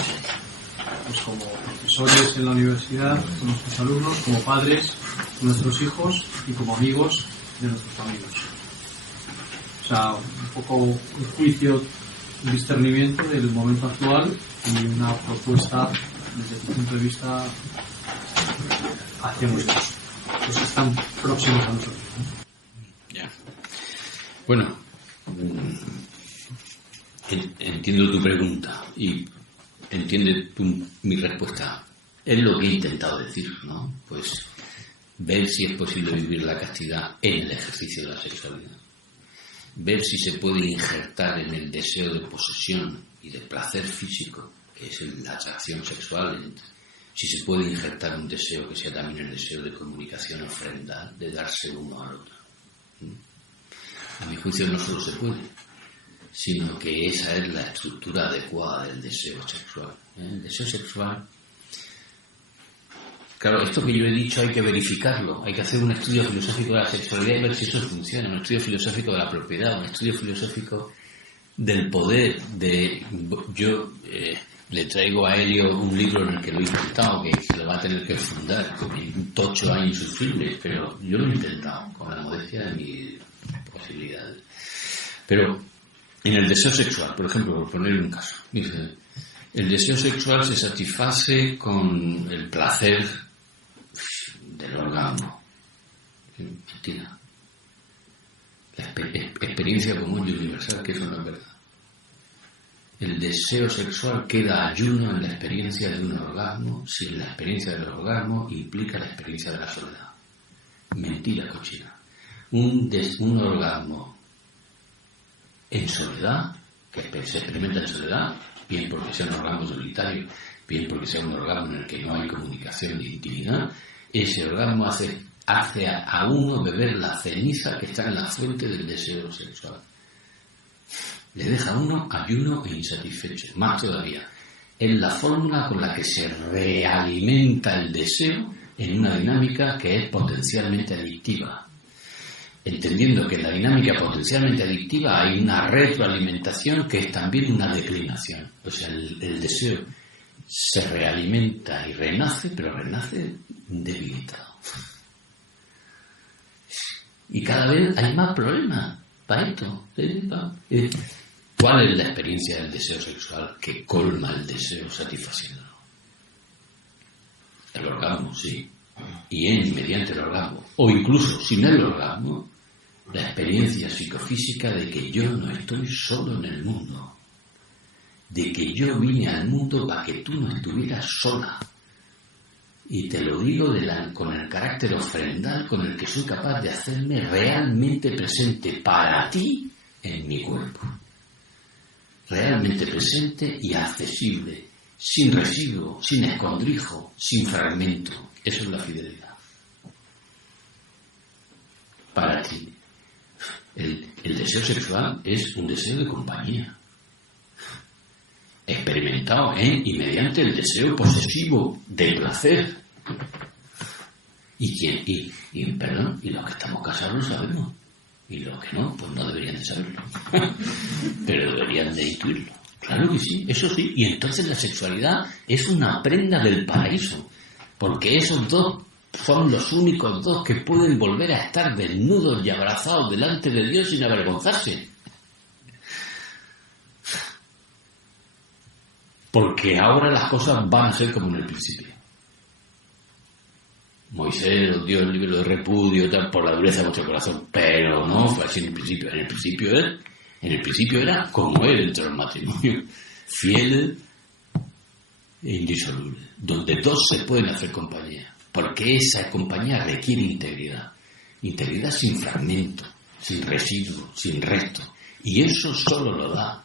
pues como profesores en la universidad, con nuestros alumnos, como padres con nuestros hijos y como amigos de nuestros amigos. O sea, un poco un juicio, un discernimiento del momento actual y una propuesta desde tu punto de vista hacia nosotros, los que están próximos a nosotros, ¿no? Ya. Bueno, entiendo tu pregunta y entiende mi respuesta. Es lo que he intentado decir, ¿no? Pues ver si es posible vivir la castidad en el ejercicio de la sexualidad. Ver si se puede injertar en el deseo de posesión y de placer físico, que es la atracción sexual, si se puede injertar un deseo que sea también el deseo de comunicación ofrendal, de darse uno al otro. A mi juicio no solo se puede, sino que esa es la estructura adecuada del deseo sexual. El deseo sexual, claro, esto que yo he dicho hay que verificarlo, hay que hacer un estudio filosófico de la sexualidad y ver si eso funciona, un estudio filosófico de la propiedad, un estudio filosófico del poder. Yo le traigo a Helio un libro en el que lo he intentado, que se lo va a tener que fundar con un tocho ahí insufrible, pero yo lo he intentado con la modestia de mis posibilidades. Pero en el deseo sexual, por ejemplo, por poner un caso, dice, el deseo sexual se satisface con el placer del orgasmo. Mentira. La experiencia común y universal, que eso no es verdad. El deseo sexual queda ayuno en la experiencia de un orgasmo si la experiencia del orgasmo implica la experiencia de la soledad. Mentira cochina. Un orgasmo en soledad, que se experimenta en soledad, bien porque sea un orgasmo solitario, bien porque sea un orgasmo en el que no hay comunicación ni intimidad, ese orgasmo hace a uno beber la ceniza que está en la fuente del deseo sexual. Le deja a uno ayuno e insatisfecho. Más todavía, es la fórmula con la que se realimenta el deseo en una dinámica que es potencialmente adictiva. Entendiendo que en la dinámica potencialmente adictiva hay una retroalimentación que es también una declinación. O sea, el deseo se realimenta y renace, pero renace debilitado. Y cada vez hay más problemas para esto. ¿Cuál es la experiencia del deseo sexual que colma el deseo satisfaciéndolo? El orgasmo, sí. Y mediante el orgasmo, o incluso sin el orgasmo, la experiencia psicofísica de que yo no estoy solo en el mundo, de que yo vine al mundo para que tú no estuvieras sola. Y te lo digo con el carácter ofrendal con el que soy capaz de hacerme realmente presente para ti en mi cuerpo. Realmente presente y accesible, sin residuo, sin escondrijo, sin fragmento. Eso es la fidelidad. Para ti. El deseo sexual es un deseo de compañía. Experimentado y mediante el deseo posesivo de placer. Y los que estamos casados lo sabemos. Y los que no, pues no deberían de saberlo. Pero deberían de intuirlo. Claro que sí, eso sí. Y entonces la sexualidad es una prenda del paraíso. Porque esos dos son los únicos dos que pueden volver a estar desnudos y abrazados delante de Dios sin avergonzarse. Porque ahora las cosas van a ser como en el principio. Moisés os dio el libro de repudio tal, por la dureza de vuestro corazón, pero no fue así en el principio. En el principio era como él dentro del matrimonio, fiel e indisoluble, donde dos se pueden hacer compañía, porque esa compañía requiere integridad sin fragmento, sin residuo, sin resto, y eso solo lo da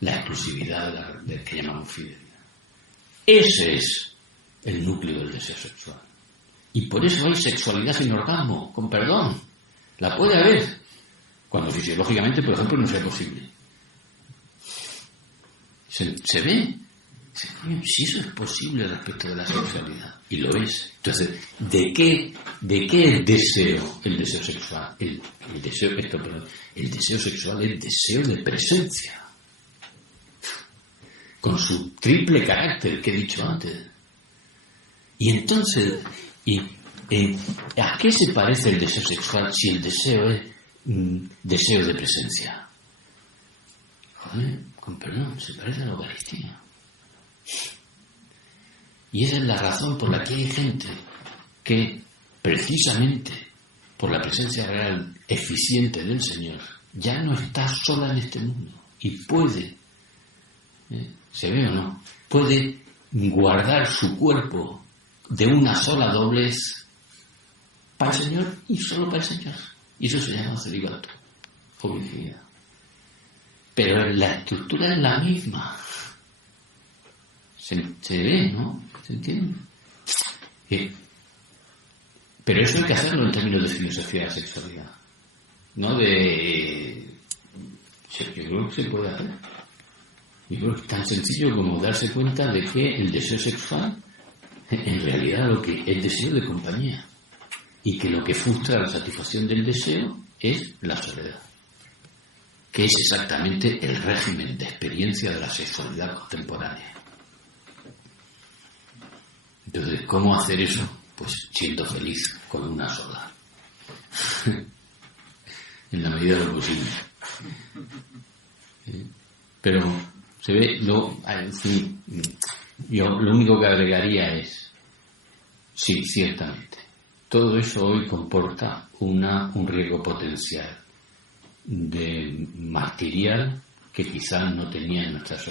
la exclusividad de que llamamos fidelidad. Ese es el núcleo del deseo sexual. Y por eso hay sexualidad sin orgasmo, con perdón. La puede haber. cuando fisiológicamente, por ejemplo, no sea posible. Se ve. Si eso es posible respecto de la sexualidad, y lo es. Entonces, ¿de qué es deseo el deseo sexual? El deseo sexual es deseo de presencia, con su triple carácter que he dicho antes. Y entonces, ¿a qué se parece el deseo sexual si el deseo es deseo de presencia? Joder, con perdón, se parece a la Eucaristía. Y esa es la razón por la que hay gente que, precisamente por la presencia real, eficiente del Señor, ya no está sola en este mundo y puede, ¿se ve o no?, puede guardar su cuerpo de una sola doblez para el Señor y solo para el Señor. Y eso se llama celibato o virginidad. Pero la estructura es la misma. Se ve, ¿no? ¿Se entiende? Pero eso hay que hacerlo en términos de filosofía de la sexualidad. No de... Yo creo que se puede hacer. Yo creo que es tan sencillo como darse cuenta de que el deseo sexual en realidad lo que es deseo de compañía. Y que lo que frustra la satisfacción del deseo es la soledad. Que es exactamente el régimen de experiencia de la sexualidad contemporánea. Entonces, ¿cómo hacer eso? Pues siendo feliz con una sola. En la medida de lo posible. Pero se ve, en fin, yo lo único que agregaría es, sí, ciertamente, todo eso hoy comporta un riesgo potencial de martirial que quizás no tenía en nuestras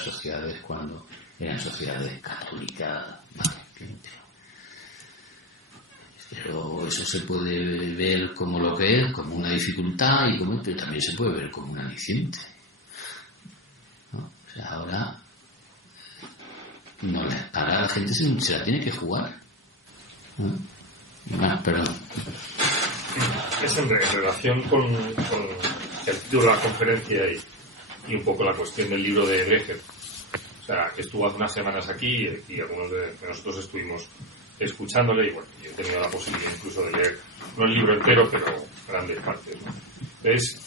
sociedades cuando eran sociedades católicas. Pero eso se puede ver como lo que es, como una dificultad, pero también se puede ver como un aliciente, ¿no? O sea, ahora la gente se la tiene que jugar, ¿no? Perdón. Es en relación con el título de la conferencia y un poco la cuestión del libro de Dreher. O sea, que estuvo hace unas semanas aquí y algunos de nosotros estuvimos escuchándole y bueno, yo he tenido la posibilidad incluso de leer, no el libro entero, pero grandes partes, ¿no? Entonces,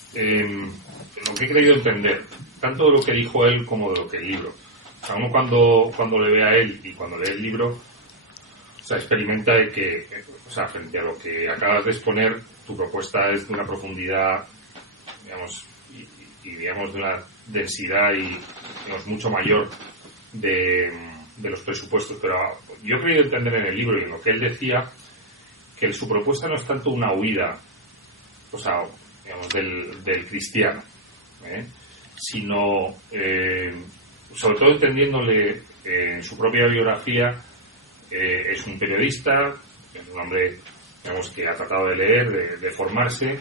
lo que he querido entender, tanto de lo que dijo él como de lo que el libro. O sea, uno cuando le ve a él y cuando lee el libro, o sea, experimenta de que, o sea, frente a lo que acabas de exponer, tu propuesta es de una profundidad, digamos, y digamos de una densidad y digamos mucho mayor de los presupuestos, pero yo he querido entender en el libro y en lo que él decía que su propuesta no es tanto una huida, o sea, digamos, del cristiano, sino sobre todo entendiéndole en su propia biografía, es un periodista, es un hombre, digamos, que ha tratado de leer, de formarse,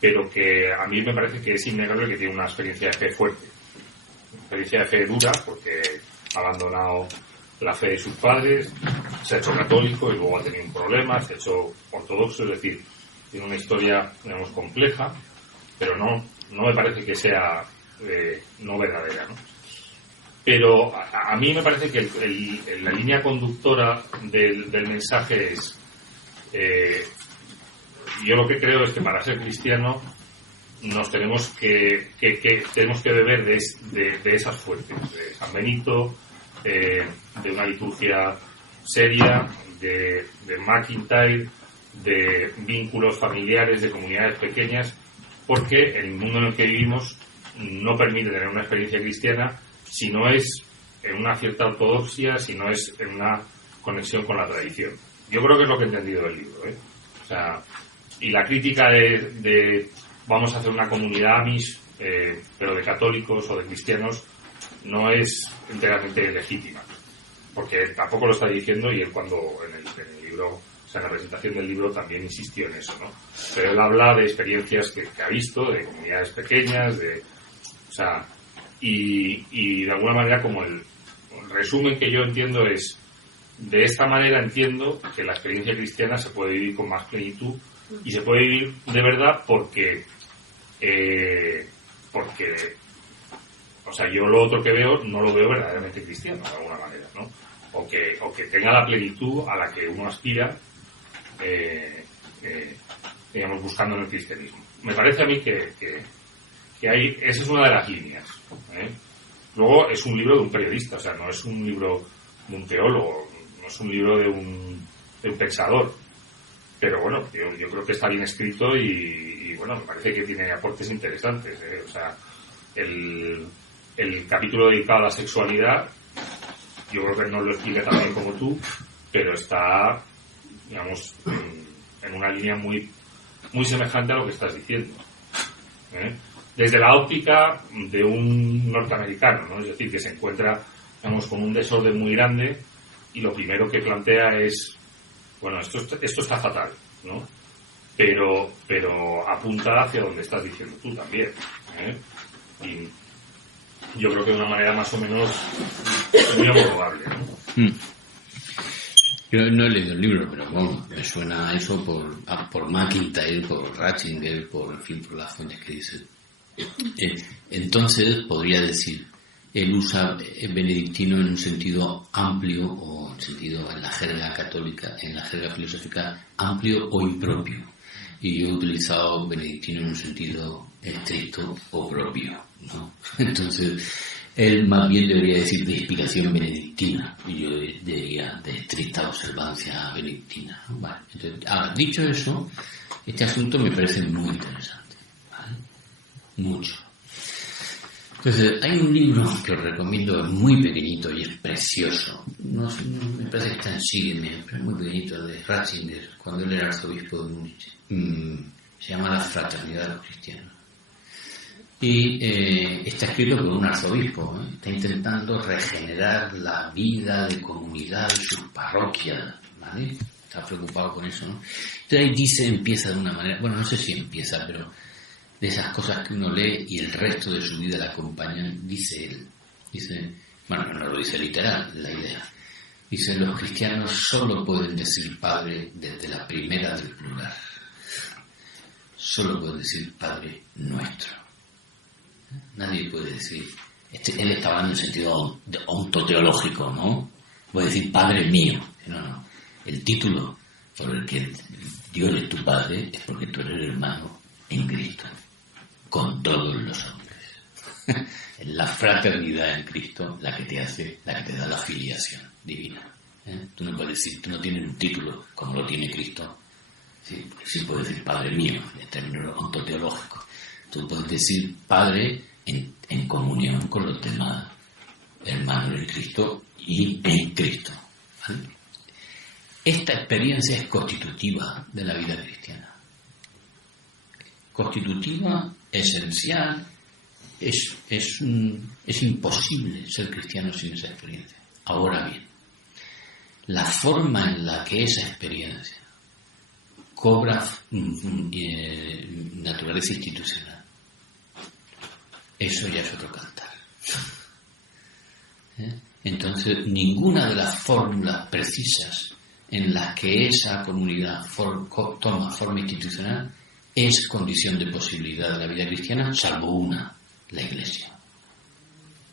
pero que a mí me parece que es innegable que tiene una experiencia de fe fuerte, una experiencia de fe dura, porque ha abandonado la fe de sus padres, se ha hecho católico y luego ha tenido un problema, se ha hecho ortodoxo, es decir, tiene una historia, digamos, compleja, pero no me parece que sea no verdadera, ¿no? Pero a mí me parece que la línea conductora del mensaje es yo lo que creo es que para ser cristiano nos tenemos que beber de esas fuentes, de San Benito, de una liturgia seria, de McIntyre, de vínculos familiares, de comunidades pequeñas, porque el mundo en el que vivimos no permite tener una experiencia cristiana si no es en una cierta ortodoxia, si no es en una conexión con la tradición. Yo creo que es lo que he entendido del libro, O sea, y la crítica de vamos a hacer una comunidad Amish, pero de católicos o de cristianos, no es enteramente legítima, porque tampoco lo está diciendo, y él cuando en el libro, o sea, en la presentación del libro también insistió en eso, ¿no? Pero él habla de experiencias que ha visto, de comunidades pequeñas, o sea, y de alguna manera como el resumen que yo entiendo es, de esta manera entiendo que la experiencia cristiana se puede vivir con más plenitud Y se puede vivir de verdad porque o sea, yo lo otro que veo no lo veo verdaderamente cristiano de alguna manera, ¿no? O que tenga la plenitud a la que uno aspira, digamos, buscando en el cristianismo. Me parece a mí que hay, esa es una de las líneas, ¿eh? Luego es un libro de un periodista, o sea, no es un libro de un teólogo, no es un libro de un pensador, pero bueno, yo creo que está bien escrito y bueno, me parece que tiene aportes interesantes, ¿eh? O sea, el capítulo dedicado a la sexualidad, yo creo que no lo explica tan bien como tú, pero está, digamos, en una línea muy, muy semejante a lo que estás diciendo, ¿eh? Desde la óptica de un norteamericano, ¿no? Es decir, que se encuentra, digamos, con un desorden muy grande y lo primero que plantea es, bueno, esto está fatal, ¿no? Pero apunta hacia donde estás diciendo tú también, ¿eh? Y yo creo que de una manera más o menos muy abordable, ¿no? Yo no he leído el libro, pero bueno, me suena a eso por McIntyre, por Ratzinger, por las fuentes que dicen. Entonces podría decir, él usa benedictino en un sentido amplio, o en sentido en la jerga católica, en la jerga filosófica, amplio o impropio. Y yo he utilizado benedictino en un sentido estricto o propio, ¿no? Entonces, él más bien debería decir de inspiración benedictina, y yo diría de estricta observancia benedictina, ¿no? Vale. Entonces, dicho eso, este asunto me parece muy interesante, ¿vale? Mucho. Entonces, hay un libro que os recomiendo, es muy pequeñito y es precioso. No, me parece que está en Sígueme, pero es muy pequeñito, de Ratzinger, cuando él era arzobispo de Múnich. Se llama La Fraternidad de los Cristianos. Y está escrito por un arzobispo, ¿eh? Está intentando regenerar la vida de comunidad de sus parroquias, ¿vale? Está preocupado con eso, ¿no? Entonces ahí empieza de una manera, bueno, no sé si empieza, pero de esas cosas que uno lee y el resto de su vida la acompañan, dice él, bueno, no lo dice literal, la idea, dice, los cristianos solo pueden decir Padre desde la primera del plural, solo pueden decir Padre nuestro. Nadie puede decir, él está hablando en sentido ontoteológico, ¿no? Puede decir Padre mío, no, el título por el que Dios es tu Padre es porque tú eres hermano en Cristo, con todos los hombres. Es la fraternidad en Cristo la que te da la filiación divina, ¿eh? Tú no puedes decir, tú no tienes un título como lo tiene Cristo. Sí puedes decir Padre mío, en términos ontoteológicos. Tú puedes decir Padre en comunión con los demás hermanos en Cristo y en Cristo, ¿vale? Esta experiencia es constitutiva de la vida cristiana. Constitutiva, esencial, es imposible ser cristiano sin esa experiencia. Ahora bien, la forma en la que esa experiencia cobra naturaleza institucional, eso ya es otro cantar. Entonces, ninguna de las fórmulas precisas en las que esa comunidad toma forma institucional es condición de posibilidad de la vida cristiana, salvo una, la Iglesia.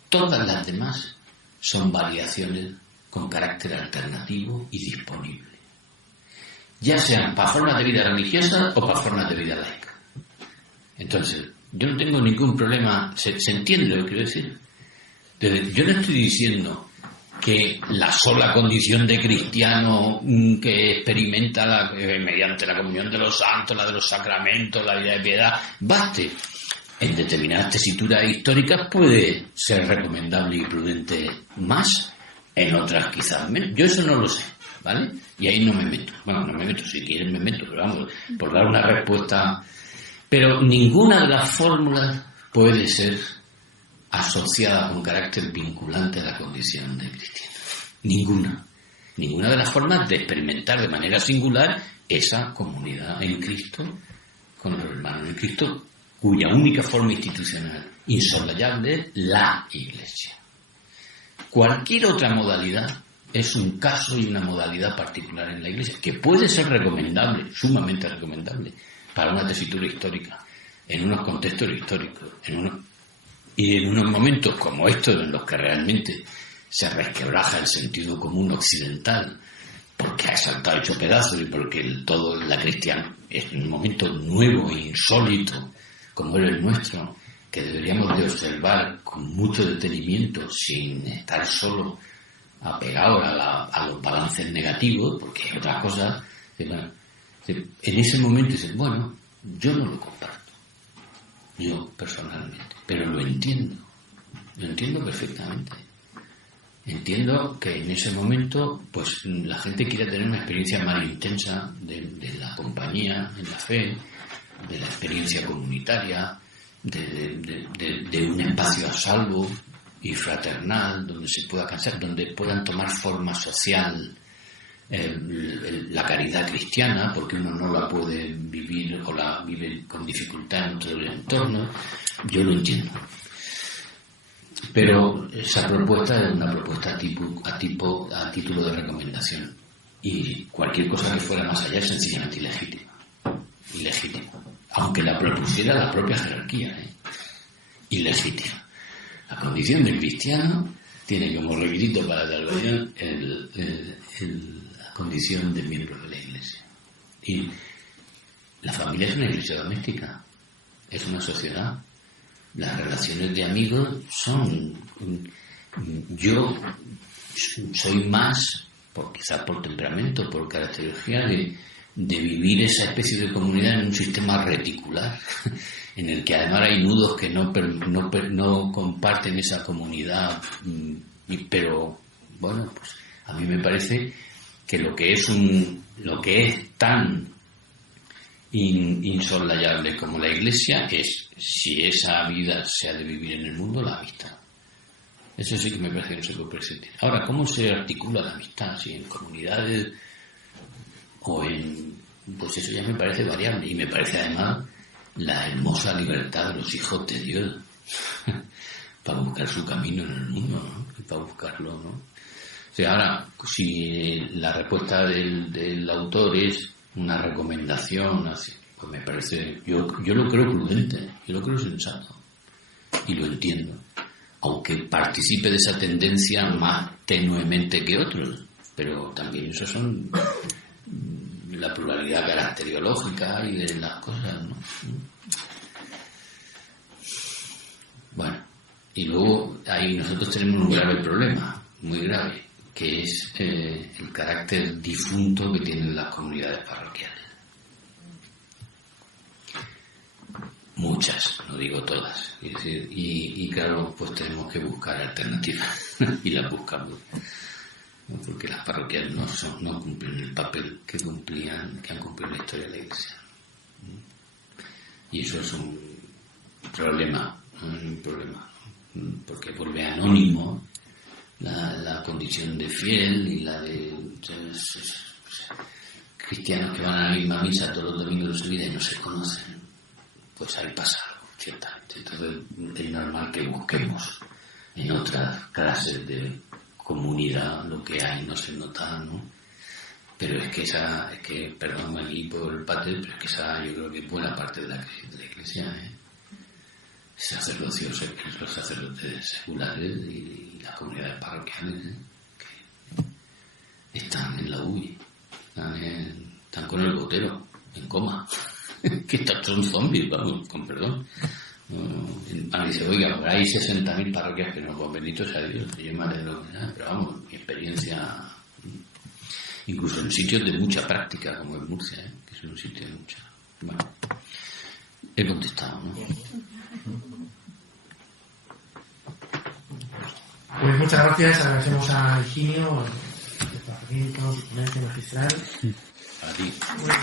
Todas las demás son variaciones con carácter alternativo y disponible, ya sean para formas de vida religiosa o para formas de vida laica. Entonces, yo no tengo ningún problema, se entiende lo que quiero decir. Entonces, yo no estoy diciendo que la sola condición de cristiano que experimenta mediante la comunión de los santos, la de los sacramentos, la vida de piedad, baste. En determinadas tesituras históricas puede ser recomendable y prudente más, en otras quizás menos. Yo eso no lo sé, ¿vale? Y ahí no me meto. Bueno, no me meto, si quieren me meto, pero vamos, por dar una respuesta. Pero ninguna de las fórmulas puede ser asociada con carácter vinculante a la condición de cristiano. Ninguna. Ninguna de las formas de experimentar de manera singular esa comunidad en Cristo, con los hermanos en Cristo, cuya única forma institucional insoslayable es la Iglesia. Cualquier otra modalidad es un caso y una modalidad particular en la Iglesia, que puede ser recomendable, sumamente recomendable, para una tesitura histórica, en unos contextos históricos, y en unos momentos como estos, en los que realmente se resquebraja el sentido común occidental, porque ha saltado hecho pedazos y porque todo la cristiana es un momento nuevo e insólito, como era el nuestro, que deberíamos de observar con mucho detenimiento, sin estar solo apegados a los balances negativos, porque hay otras cosas que, bueno, en ese momento dicen, bueno, yo no lo comparto, yo personalmente, pero lo entiendo perfectamente. Entiendo que en ese momento pues la gente quiere tener una experiencia más intensa de la compañía, en la fe, de la experiencia comunitaria, de un espacio a salvo y fraternal, donde se pueda cansar, donde puedan tomar forma social la caridad cristiana, porque uno no la puede vivir o la vive con dificultad en todo el entorno. Yo lo entiendo. Pero esa propuesta es una propuesta a título de recomendación, y cualquier cosa que fuera más allá es sencillamente ilegítima, aunque la propusiera la propia jerarquía, ilegítima. La condición del cristiano tiene como requisito para la salvación la condición de miembro de la Iglesia, y la familia es una iglesia doméstica, es una sociedad. Las relaciones de amigos son... Yo soy más, quizás por temperamento, por característica, de vivir esa especie de comunidad en un sistema reticular, en el que además hay nudos que no comparten esa comunidad, pero bueno, pues a mí me parece que lo que es tan insoslayable como la Iglesia es, si esa vida se ha de vivir en el mundo, la amistad. Eso sí que me parece que no se puede prescindir. Ahora, ¿cómo se articula la amistad? Si en comunidades o en... pues eso ya me parece variable, y me parece además la hermosa libertad de los hijos de Dios para buscar su camino en el mundo, ¿no? Y para buscarlo, ¿no? O sea, ahora, si la respuesta del autor es una recomendación, así, pues me parece, yo lo creo prudente, yo lo creo sensato, y lo entiendo, aunque participe de esa tendencia más tenuemente que otros, pero también eso son la pluralidad caracteriológica y de las cosas, ¿no? Bueno, y luego ahí nosotros tenemos un grave problema, muy grave, que es el carácter difunto que tienen las comunidades parroquiales. Muchas, no digo todas. Es decir, y claro, pues tenemos que buscar alternativas y las buscamos, ¿no? Porque las parroquias no cumplen el papel que han cumplido en la historia de la Iglesia. Y eso es un problema, ¿no? Es un problema, ¿no? Porque vuelve anónimo la condición de fiel y la de cristianos que van a la misma misa todos los domingos de su vida y no se conocen. Pues ahí pasa algo, ciertamente. Entonces es normal que busquemos en otras clases de comunidad lo que hay, no se nota, ¿no? Pero es que perdón aquí por el pater, pero es que esa yo creo que es buena parte de la crisis de la Iglesia, Sacerdocios, los sacerdotes seculares y las comunidades parroquiales, que están en la UI, están con el gotero, en coma. Que son zombies, vamos, con perdón. Dice, oiga, hay 60.000 parroquias que no, con bendito sea Dios, yo me alegro, pero vamos, mi experiencia, incluso en sitios de mucha práctica, como en Murcia, que es un sitio de mucha. Bueno, he contestado, ¿no? Pues muchas gracias, agradecemos a Higinio, el departamento, su ponencia magistral. A ti. Bueno.